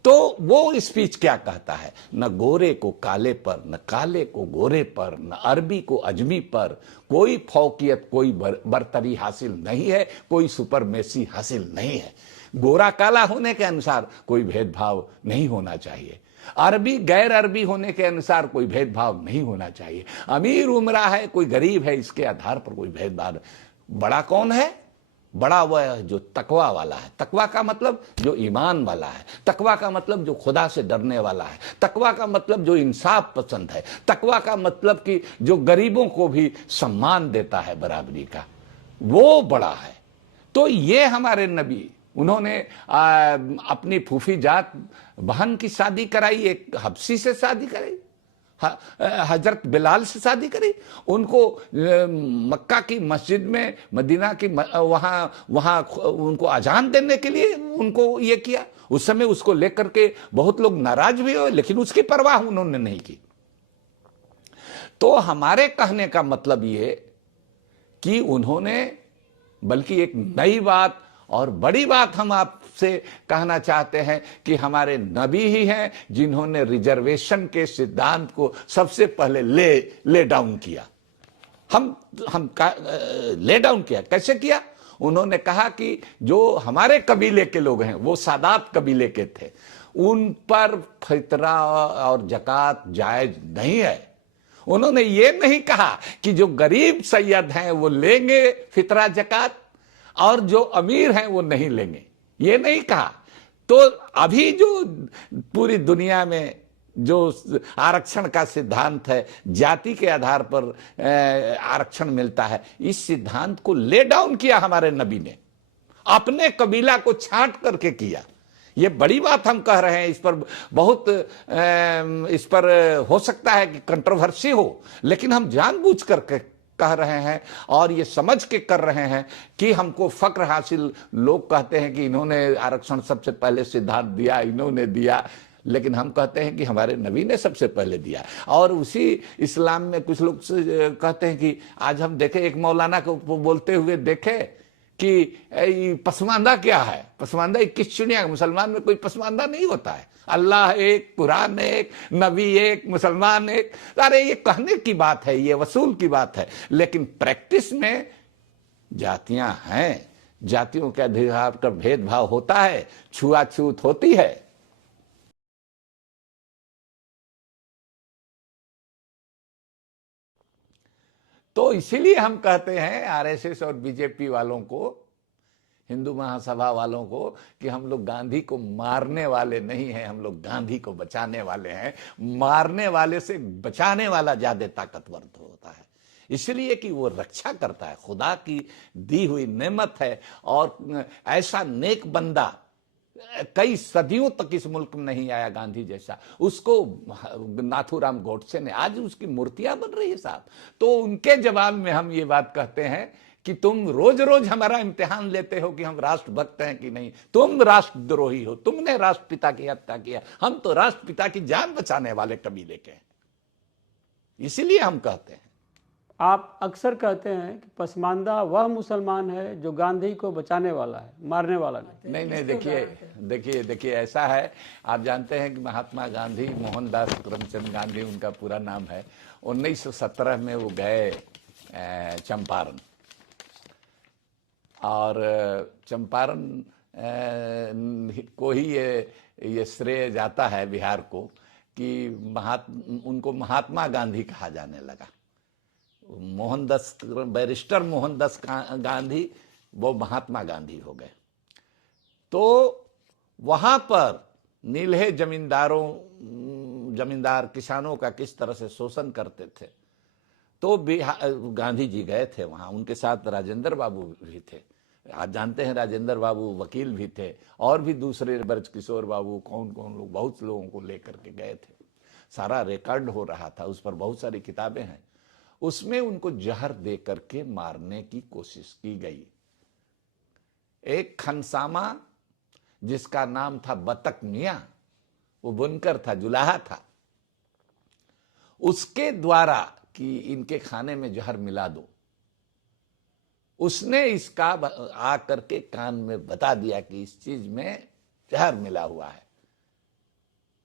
तो वो स्पीच क्या कहता है, न गोरे को काले पर, न काले को गोरे पर, न अरबी को अजमी पर कोई फौकियत, कोई बरतरी हासिल नहीं है, कोई सुपरमेसी हासिल नहीं है। गोरा काला होने के अनुसार कोई भेदभाव नहीं होना चाहिए, अरबी गैर अरबी होने के अनुसार कोई भेदभाव नहीं होना चाहिए, अमीर उमरा है, कोई गरीब है, इसके आधार पर कोई भेदभाव। बड़ा कौन है? बड़ा वह है जो तकवा वाला है। तकवा का मतलब जो ईमान वाला है, तकवा का मतलब जो खुदा से डरने वाला है, तकवा का मतलब जो इंसाफ पसंद है, तकवा का मतलब कि जो गरीबों को भी सम्मान देता है बराबरी का, वो बड़ा है। तो ये हमारे नबी, उन्होंने अपनी फूफी जात बहन की शादी कराई, एक हबसी से शादी कराई, हजरत बिलाल से शादी करी, उनको मक्का की मस्जिद में, मदीना की वहां उनको अजान देने के लिए उनको ये किया। उस समय उसको लेकर के बहुत लोग नाराज भी हुए, लेकिन उसकी परवाह उन्होंने नहीं की। तो हमारे कहने का मतलब ये कि उन्होंने, बल्कि एक नई बात और बड़ी बात हम आपसे कहना चाहते हैं कि हमारे नबी ही हैं जिन्होंने रिजर्वेशन के सिद्धांत को सबसे पहले ले डाउन किया। हम ले डाउन किया, कैसे किया? उन्होंने कहा कि जो हमारे कबीले के लोग हैं, वो सादात कबीले के थे, उन पर फितरा और जकात जायज नहीं है। उन्होंने ये नहीं कहा कि जो गरीब सैयद हैं वो लेंगे फितरा जकात और जो अमीर हैं वो नहीं लेंगे, ये नहीं कहा। तो अभी जो पूरी दुनिया में जो आरक्षण का सिद्धांत है, जाति के आधार पर आरक्षण मिलता है, इस सिद्धांत को ले डाउन किया हमारे नबी ने, अपने कबीला को छांट करके किया। ये बड़ी बात हम कह रहे हैं, इस पर बहुत इस पर हो सकता है कि कंट्रोवर्सी हो, लेकिन हम जानबूझ करके कह रहे हैं और ये समझ के कर रहे हैं कि हमको फक्र हासिल। लोग कहते हैं कि इन्होंने आरक्षण सबसे पहले सिद्धांत दिया, इन्होंने दिया, लेकिन हम कहते हैं कि हमारे नबी ने सबसे पहले दिया। और उसी इस्लाम में कुछ लोग कहते हैं कि आज हम देखे एक मौलाना को बोलते हुए देखे कि पसमानदा क्या है, पसमानदा 21 चुनिया, मुसलमान में कोई पसमानदा नहीं होता है, अल्लाह एक, कुरान एक, नबी एक, मुसलमान एक। अरे ये कहने की बात है, ये वसूल की बात है, लेकिन प्रैक्टिस में जातियां हैं, जातियों के अधिकार का भेदभाव होता है, छुआछूत होती है। तो इसीलिए हम कहते हैं आरएसएस और बीजेपी वालों को, हिंदू महासभा वालों को, कि हम लोग गांधी को मारने वाले नहीं हैं, हम लोग गांधी को बचाने वाले हैं। मारने वाले से बचाने वाला ज्यादा ताकतवर होता है, इसलिए कि वो रक्षा करता है, खुदा की दी हुई नेमत है। और ऐसा नेक बंदा कई सदियों तक इस मुल्क में नहीं आया गांधी जैसा, उसको नाथूराम गोडसे ने, आज उसकी मूर्तियां बन रही है साहब। तो उनके जवाब में हम ये बात कहते हैं कि तुम रोज रोज हमारा इम्तिहान लेते हो कि हम राष्ट्रभक्त हैं कि नहीं, तुम राष्ट्रद्रोही हो, तुमने राष्ट्रपिता की हत्या किया, हम तो राष्ट्रपिता की जान बचाने वाले कबीले के हैं। इसीलिए हम कहते हैं आप अक्सर कहते हैं कि पसमानदा वह मुसलमान है जो गांधी को बचाने वाला है, मारने वाला नहीं। नहीं, देखिए ऐसा है, आप जानते हैं कि महात्मा गांधी, मोहनदास करमचंद गांधी उनका पूरा नाम है। 1917 में वो गए चंपारण, और चंपारण को ही ये श्रेय जाता है बिहार को कि उनको महात्मा गांधी कहा जाने लगा। मोहनदास, बैरिस्टर मोहनदास गांधी वो महात्मा गांधी हो गए। तो वहां पर नील्हे जमींदार किसानों का किस तरह से शोषण करते थे, तो गांधी जी गए थे वहां। उनके साथ राजेंद्र बाबू भी थे। आप जानते हैं राजेंद्र बाबू वकील भी थे, और भी दूसरे ब्रजकिशोर बाबू, कौन कौन लोग, बहुत लोगों को लेकर के गए थे। सारा रिकॉर्ड हो रहा था, उस पर बहुत सारी किताबें हैं। उसमें उनको जहर दे करके मारने की कोशिश की गई। एक खनसामा जिसका नाम था बतक मियां, वो बुनकर था, जुलाहा था, उसके द्वारा कि इनके खाने में जहर मिला दो, उसने इसका आ करके कान में बता दिया कि इस चीज में जहर मिला हुआ है।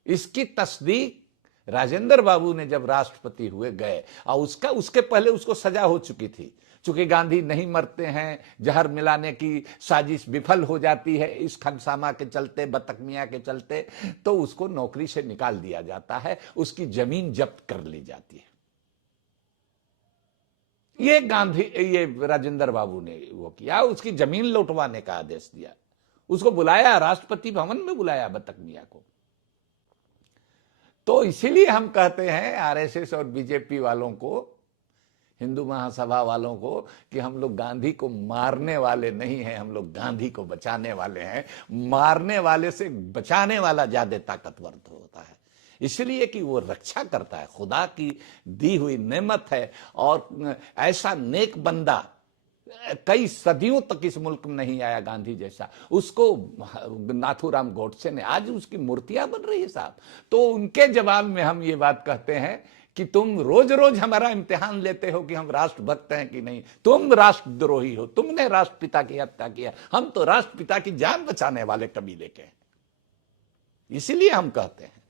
इसकी तस्दीक राजेंद्र बाबू ने जब राष्ट्रपति हुए गए, और उसके पहले उसको सजा हो चुकी थी। चूंकि गांधी नहीं मरते हैं, जहर मिलाने की साजिश विफल हो जाती है इस खनसामा के चलते, बतक मियां के चलते, तो उसको नौकरी से निकाल दिया जाता है, उसकी जमीन जब्त कर ली जाती है। ये राजेंद्र बाबू ने वो किया, उसकी जमीन लौटवाने का आदेश दिया। उसको बुलाया, राष्ट्रपति भवन में बुलाया बतक मियां को। तो इसीलिए हम कहते हैं आरएसएस और बीजेपी वालों को, हिंदू महासभा वालों को, कि हम लोग गांधी को मारने वाले नहीं हैं, हम लोग गांधी को बचाने वाले हैं। मारने वाले से बचाने वाला ज्यादा ताकतवर होता है, इसलिए कि वो रक्षा करता है, खुदा की दी हुई नेमत है। और ऐसा नेक बंदा कई सदियों तक इस मुल्क में नहीं आया गांधी जैसा। उसको नाथूराम गोडसे ने, आज उसकी मूर्तियां बन रही है साहब। तो उनके जवाब में हम ये बात कहते हैं कि तुम रोज रोज हमारा इम्तिहान लेते हो कि हम राष्ट्रभक्त हैं कि नहीं। तुम राष्ट्रद्रोही हो, तुमने राष्ट्रपिता की हत्या किया। हम तो राष्ट्रपिता की जान बचाने वाले कबीले के हैं, इसीलिए हम कहते हैं।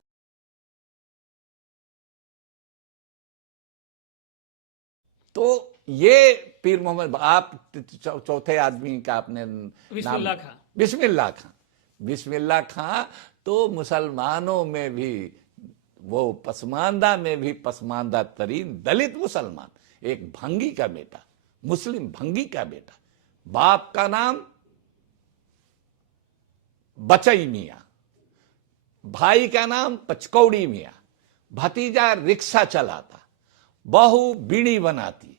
तो ये पीर मोहम्मद, आप चौथे आदमी का आपने बिस्मिल्लाह खां। बिस्मिल्लाह खां तो मुसलमानों में भी, वो पसमानदा में भी पसमानदा तरीन दलित मुसलमान, एक भंगी का बेटा, मुस्लिम भंगी का बेटा, बाप का नाम बचई मियां, भाई का नाम पचकौड़ी मियां, भतीजा रिक्शा चलाता, बहू बीड़ी बनाती,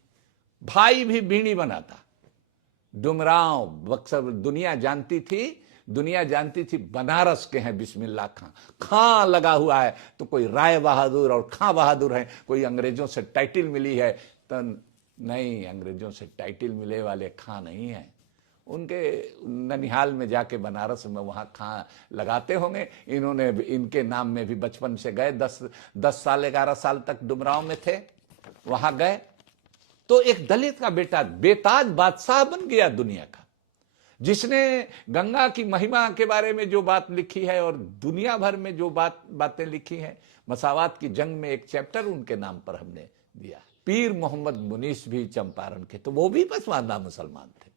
भाई भी बीड़ी बनाता। डुमरांव बक्सर, दुनिया जानती थी बनारस के हैं बिस्मिल्लाह खां। खां लगा हुआ है तो कोई राय बहादुर और खां बहादुर है, कोई अंग्रेजों से टाइटिल मिली है तो नहीं, अंग्रेजों से टाइटिल मिले वाले खां नहीं है। उनके ननिहाल में जाके बनारस में वहां खां लगाते होंगे। इन्होंने, इनके नाम में भी बचपन से गए, 10 साल 11 साल तक डुमरांव में थे, वहां गए तो एक दलित का बेटा बेताज बादशाह बन गया दुनिया का, जिसने गंगा की महिमा के बारे में जो बात लिखी है और दुनिया भर में जो बातें लिखी हैं। मसावात की जंग में एक चैप्टर उनके नाम पर हमने दिया। पीर मोहम्मद मुनीस भी चंपारण के, तो वो भी पसमानदा मुसलमान थे।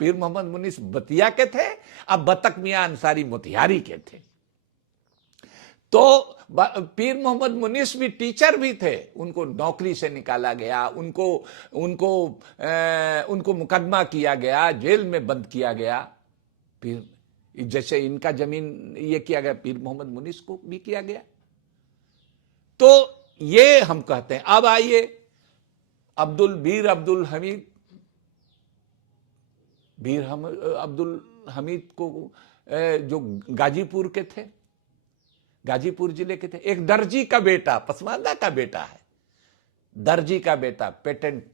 पीर मोहम्मद मुनीस बतिया के थे, अब बतक मियां अंसारी मोतिहारी के थे। तो पीर मोहम्मद मुनीस भी टीचर भी थे, उनको नौकरी से निकाला गया, उनको मुकदमा किया गया, जेल में बंद किया गया। फिर जैसे इनका जमीन ये किया गया, पीर मोहम्मद मुनीस को भी किया गया। तो ये हम कहते हैं। अब आइए अब्दुल हमीद को, जो गाजीपुर के थे, गाजीपुर जिले के थे, एक दर्जी का बेटा, पसमानदा का बेटा है, दर्जी का बेटा, पेटेंट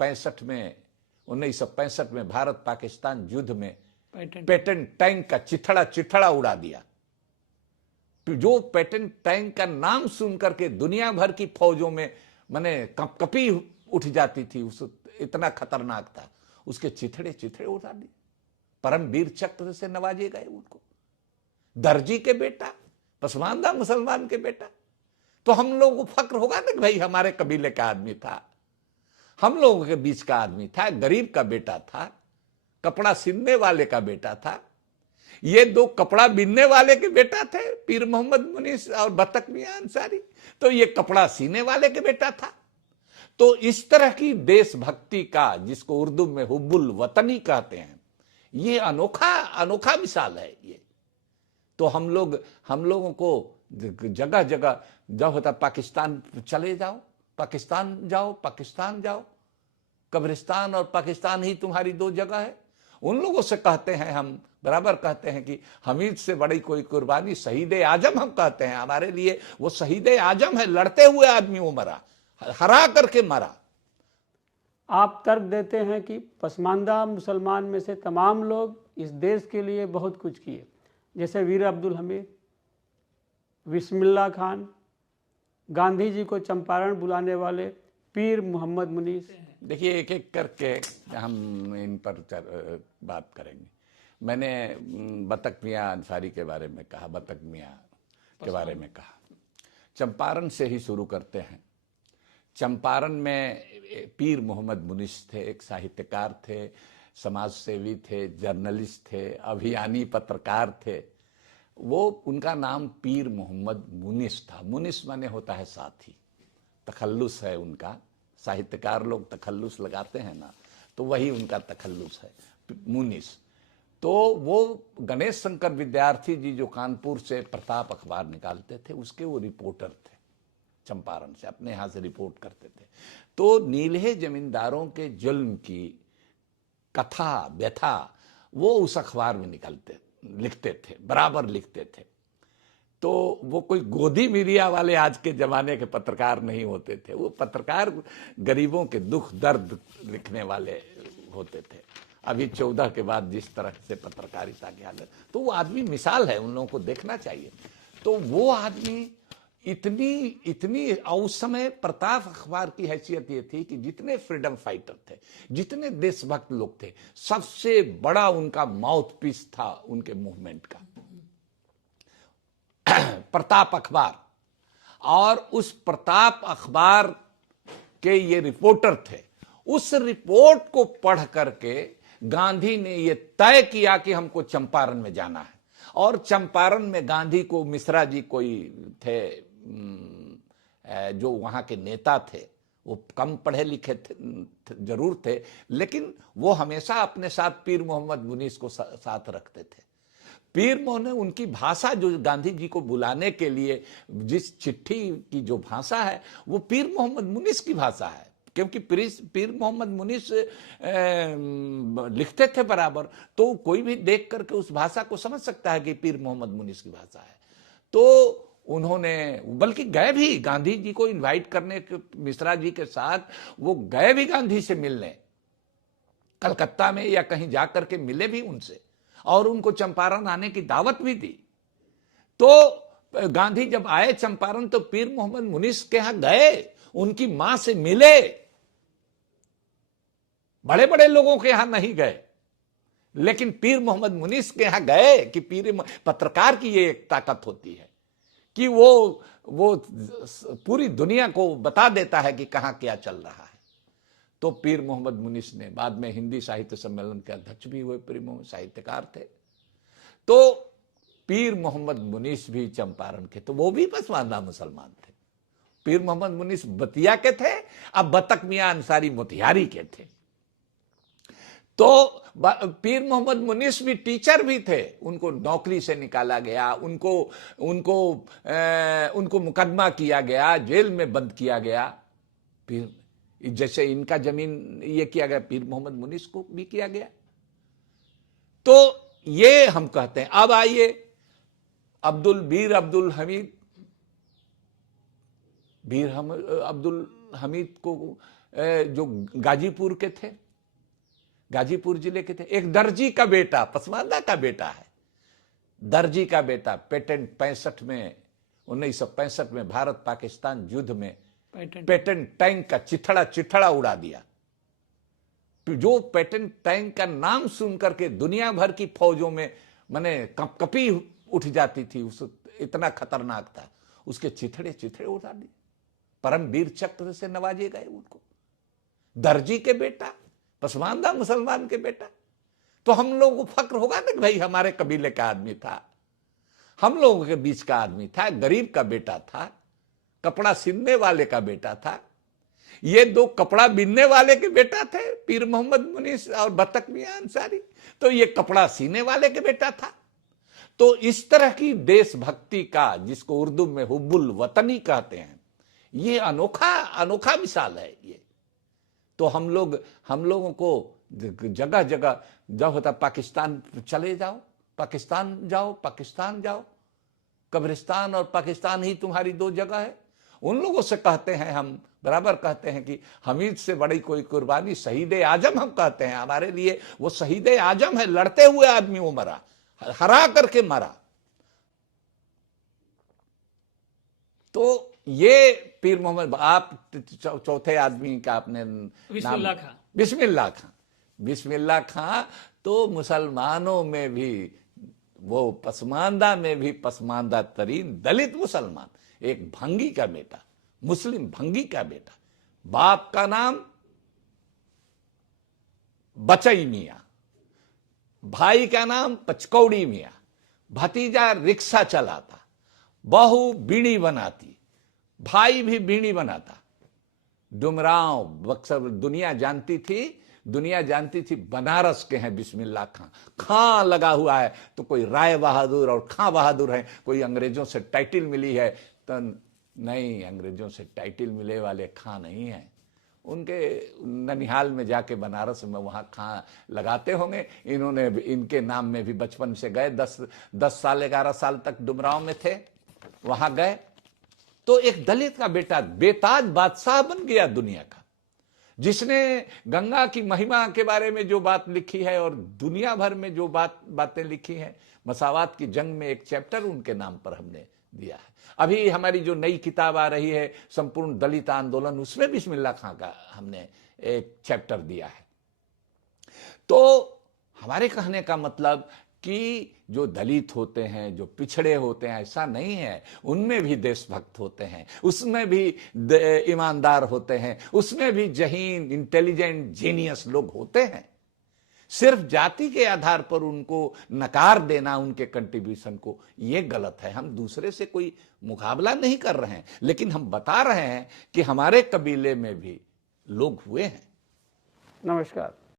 1965 में भारत पाकिस्तान युद्ध में पेटेंट टैंक का चिथड़ा उड़ा दिया। जो पेटेंट टैंक का नाम सुनकर के दुनिया भर की फौजों में माने कपकपी उठ जाती थी, उस इतना खतरनाक था। उसके चिथड़े चिथड़े उड़ा दिए, परम वीर चक्र से नवाजे गए उनको। दर्जी के बेटा, पसमानदा मुसलमान के बेटा, तो हम लोगों को फक्र होगा ना कि भाई हमारे कबीले का आदमी था, हम लोगों के बीच का आदमी था, गरीब का बेटा था, कपड़ा सिलने वाले का बेटा था। ये दो कपड़ा बिनने वाले के बेटा थे, पीर मोहम्मद मुनीस और बतक मियां अंसारी, तो ये कपड़ा सीने वाले के बेटा था। तो इस तरह की देशभक्ति का, जिसको उर्दू में हुब्बुल वतनी कहते हैं, ये अनोखा अनोखा मिसाल है ये। तो हम लोगों को जगह जगह जब होता पाकिस्तान चले जाओ, पाकिस्तान जाओ, पाकिस्तान जाओ, कब्रिस्तान और पाकिस्तान ही तुम्हारी दो जगह है। उन लोगों से कहते हैं, हम बराबर कहते हैं कि हमीद से बड़ी कोई कुर्बानी शहीद आजम हम कहते हैं। हमारे लिए वो शहीद आजम है, लड़ते हुए आदमी वो मरा, हरा करके मरा। आप तर्क देते हैं कि पसमानदा मुसलमान में से तमाम लोग इस देश के लिए बहुत कुछ किए, जैसे वीर अब्दुल हमीद, बिस्मिल्लाह खान, गांधी जी को चंपारण बुलाने वाले पीर मोहम्मद मुनीस। देखिए, एक एक करके हम इन पर बात करेंगे। मैंने बतक मियां अंसारी के बारे में कहा, बतक मियां के बारे में कहा। चंपारण से ही शुरू करते हैं। चंपारण में पीर मोहम्मद मुनीस थे, एक साहित्यकार थे, समाज सेवी थे, जर्नलिस्ट थे, अभियानी पत्रकार थे। वो उनका नाम पीर मोहम्मद मुनीस था। मुनीस माने होता है साथी, तखल्लुस है उनका। साहित्यकार लोग तखल्लुस लगाते हैं ना, तो वही उनका तखल्लुस है, मुनीस। तो वो गणेश शंकर विद्यार्थी जी जो कानपुर से प्रताप अखबार निकालते थे, उसके वो रिपोर्टर थे, चंपारण से अपने यहाँ से रिपोर्ट करते थे। तो नील्हे जमींदारों के जुल्म की कथा व्यथा वो उस अखबार में लिखते थे, बराबर लिखते थे। तो वो कोई गोदी मीडिया वाले आज के जमाने के पत्रकार नहीं होते थे। वो पत्रकार गरीबों के दुख दर्द लिखने वाले होते थे। अभी 14 के बाद जिस तरह से पत्रकारिता की हालत, तो वो आदमी मिसाल है, उन लोगों को देखना चाहिए। तो वो आदमी इतनी और उस समय प्रताप अखबार की हैसियत ये थी कि जितने फ्रीडम फाइटर थे, जितने देशभक्त लोग थे, सबसे बड़ा उनका माउथ पीस था उनके मूवमेंट का प्रताप अखबार। और उस प्रताप अखबार के ये रिपोर्टर थे। उस रिपोर्ट को पढ़ करके गांधी ने ये तय किया कि हमको चंपारण में जाना है। और चंपारण में गांधी को मिश्रा जी कोई थे जो वहां के नेता थे, वो कम पढ़े लिखे जरूर थे, लेकिन वो हमेशा अपने साथ पीर मोहम्मद मुनीस को साथ रखते थे। पीर मोहम्मद, उनकी भाषा जो गांधी जी को बुलाने के लिए जिस चिट्ठी की जो भाषा है, वो पीर मोहम्मद मुनीस की भाषा है। क्योंकि पीर मोहम्मद मुनीस लिखते थे बराबर, तो कोई भी देख करके उस भाषा को समझ सकता है कि पीर मोहम्मद मुनीस की भाषा है। तो उन्होंने, बल्कि गए भी गांधी जी को इनवाइट करने के, मिश्रा जी के साथ वो गए भी गांधी से मिलने, कलकत्ता में या कहीं जाकर के मिले भी उनसे, और उनको चंपारण आने की दावत भी दी। तो गांधी जब आए चंपारण, तो पीर मोहम्मद मुनीस के यहां गए, उनकी मां से मिले। बड़े बड़े लोगों के यहां नहीं गए, लेकिन पीर मोहम्मद मुनीस के यहां गए। कि पत्रकार की ये एक ताकत होती है कि वो पूरी दुनिया को बता देता है कि कहां क्या चल रहा है। तो पीर मोहम्मद मुनीस ने बाद में हिंदी साहित्य सम्मेलन के अध्यक्ष भी हुए, पीर मोहम्मद साहित्यकार थे। तो पीर मोहम्मद मुनीस भी चंपारण के, तो वो भी पसमानदा मुसलमान थे। पीर मोहम्मद मुनीस बतिया के थे, अब बतक मियां अंसारी मोतिहारी के थे। तो पीर मोहम्मद मुनीस भी टीचर भी थे, उनको नौकरी से निकाला गया, उनको मुकदमा किया गया, जेल में बंद किया गया। फिर जैसे इनका जमीन ये किया गया, पीर मोहम्मद मुनीस को भी किया गया। तो ये हम कहते हैं। अब आइए वीर अब्दुल हमीद को जो गाजीपुर के थे, गाजीपुर जिले के थे, एक दर्जी का बेटा, पसमानदा का बेटा है, दर्जी का बेटा, पेटेंट 1965 में भारत पाकिस्तान युद्ध में पेटेंट टैंक का चिथड़ा उड़ा दिया। जो पेटेंट टैंक का नाम सुन करके दुनिया भर की फौजों में माने कपी उठ जाती थी, उस इतना खतरनाक था। उसके चिथड़े उड़ा दिए। परमवीर चक्र से नवाजे गए उनको। दर्जी के बेटा, पसमानदा मुसलमान के बेटा। तो हम लोगों को फक्र होगा ना कि भाई हमारे कबीले का आदमी था, हम लोगों के बीच का आदमी था, गरीब का बेटा था, कपड़ा सिलने वाले का बेटा था। ये दो कपड़ा बिनने वाले के बेटा थे, पीर मोहम्मद मुनीस और बतक मियां अंसारी। तो ये कपड़ा सीने वाले के बेटा था। तो इस तरह की देशभक्ति का, जिसको उर्दू में हुब्बुल वतनी कहते हैं, ये अनोखा मिसाल है ये। तो हम लोगों को जगह जगह जब होता पाकिस्तान चले जाओ, पाकिस्तान जाओ, कब्रिस्तान और पाकिस्तान ही तुम्हारी दो जगह है। उन लोगों से कहते हैं, हम बराबर कहते हैं कि हमीद से बड़ी कोई कुर्बानी शहीद आजम हम कहते हैं। हमारे लिए वो शहीद आजम है, लड़ते हुए आदमी वो मरा, हरा करके मरा। तो ये पीर मोहम्मद, आप चौथे आदमी का आपने नाम बिस्मिल्लाह खां। तो मुसलमानों में भी, वो पसमानदा में भी पसमानदा तरीन दलित मुसलमान, एक भंगी का बेटा, मुस्लिम भंगी का बेटा, बाप का नाम बचई मियां, भाई का नाम पचकौड़ी मियां, भतीजा रिक्शा चलाता, बहू बीड़ी बनाती, भाई भी बीड़ी बनाता। डुमरांव बक्सर, दुनिया जानती थी बनारस के हैं बिस्मिल्लाह खां। खां लगा हुआ है तो कोई राय बहादुर और खां बहादुर है, कोई अंग्रेजों से टाइटिल मिली है तो नहीं, अंग्रेजों से टाइटिल मिले वाले खां नहीं है। उनके ननिहाल में जाके बनारस में वहां खां लगाते होंगे। इन्होंने इनके नाम में भी बचपन से गए, 10 साल 11 साल तक डुमरांव में थे, वहां गए। तो एक दलित का बेटा बेताज बादशाह बन गया दुनिया का, जिसने गंगा की महिमा के बारे में जो बात लिखी है और दुनिया भर में जो बातें लिखी हैं। मसावात की जंग में एक चैप्टर उनके नाम पर हमने दिया है। अभी हमारी जो नई किताब आ रही है संपूर्ण दलित आंदोलन, उसमें बिस्मिल्लाह खां का हमने एक चैप्टर दिया है। तो हमारे कहने का मतलब कि जो दलित होते हैं, जो पिछड़े होते हैं, ऐसा नहीं है, उनमें भी देशभक्त होते हैं, उसमें भी ईमानदार होते हैं, उसमें भी जहीन, इंटेलिजेंट, जीनियस लोग होते हैं। सिर्फ जाति के आधार पर उनको नकार देना, उनके कंट्रीब्यूशन को, ये गलत है। हम दूसरे से कोई मुकाबला नहीं कर रहे हैं, लेकिन हम बता रहे हैं कि हमारे कबीले में भी लोग हुए हैं। नमस्कार।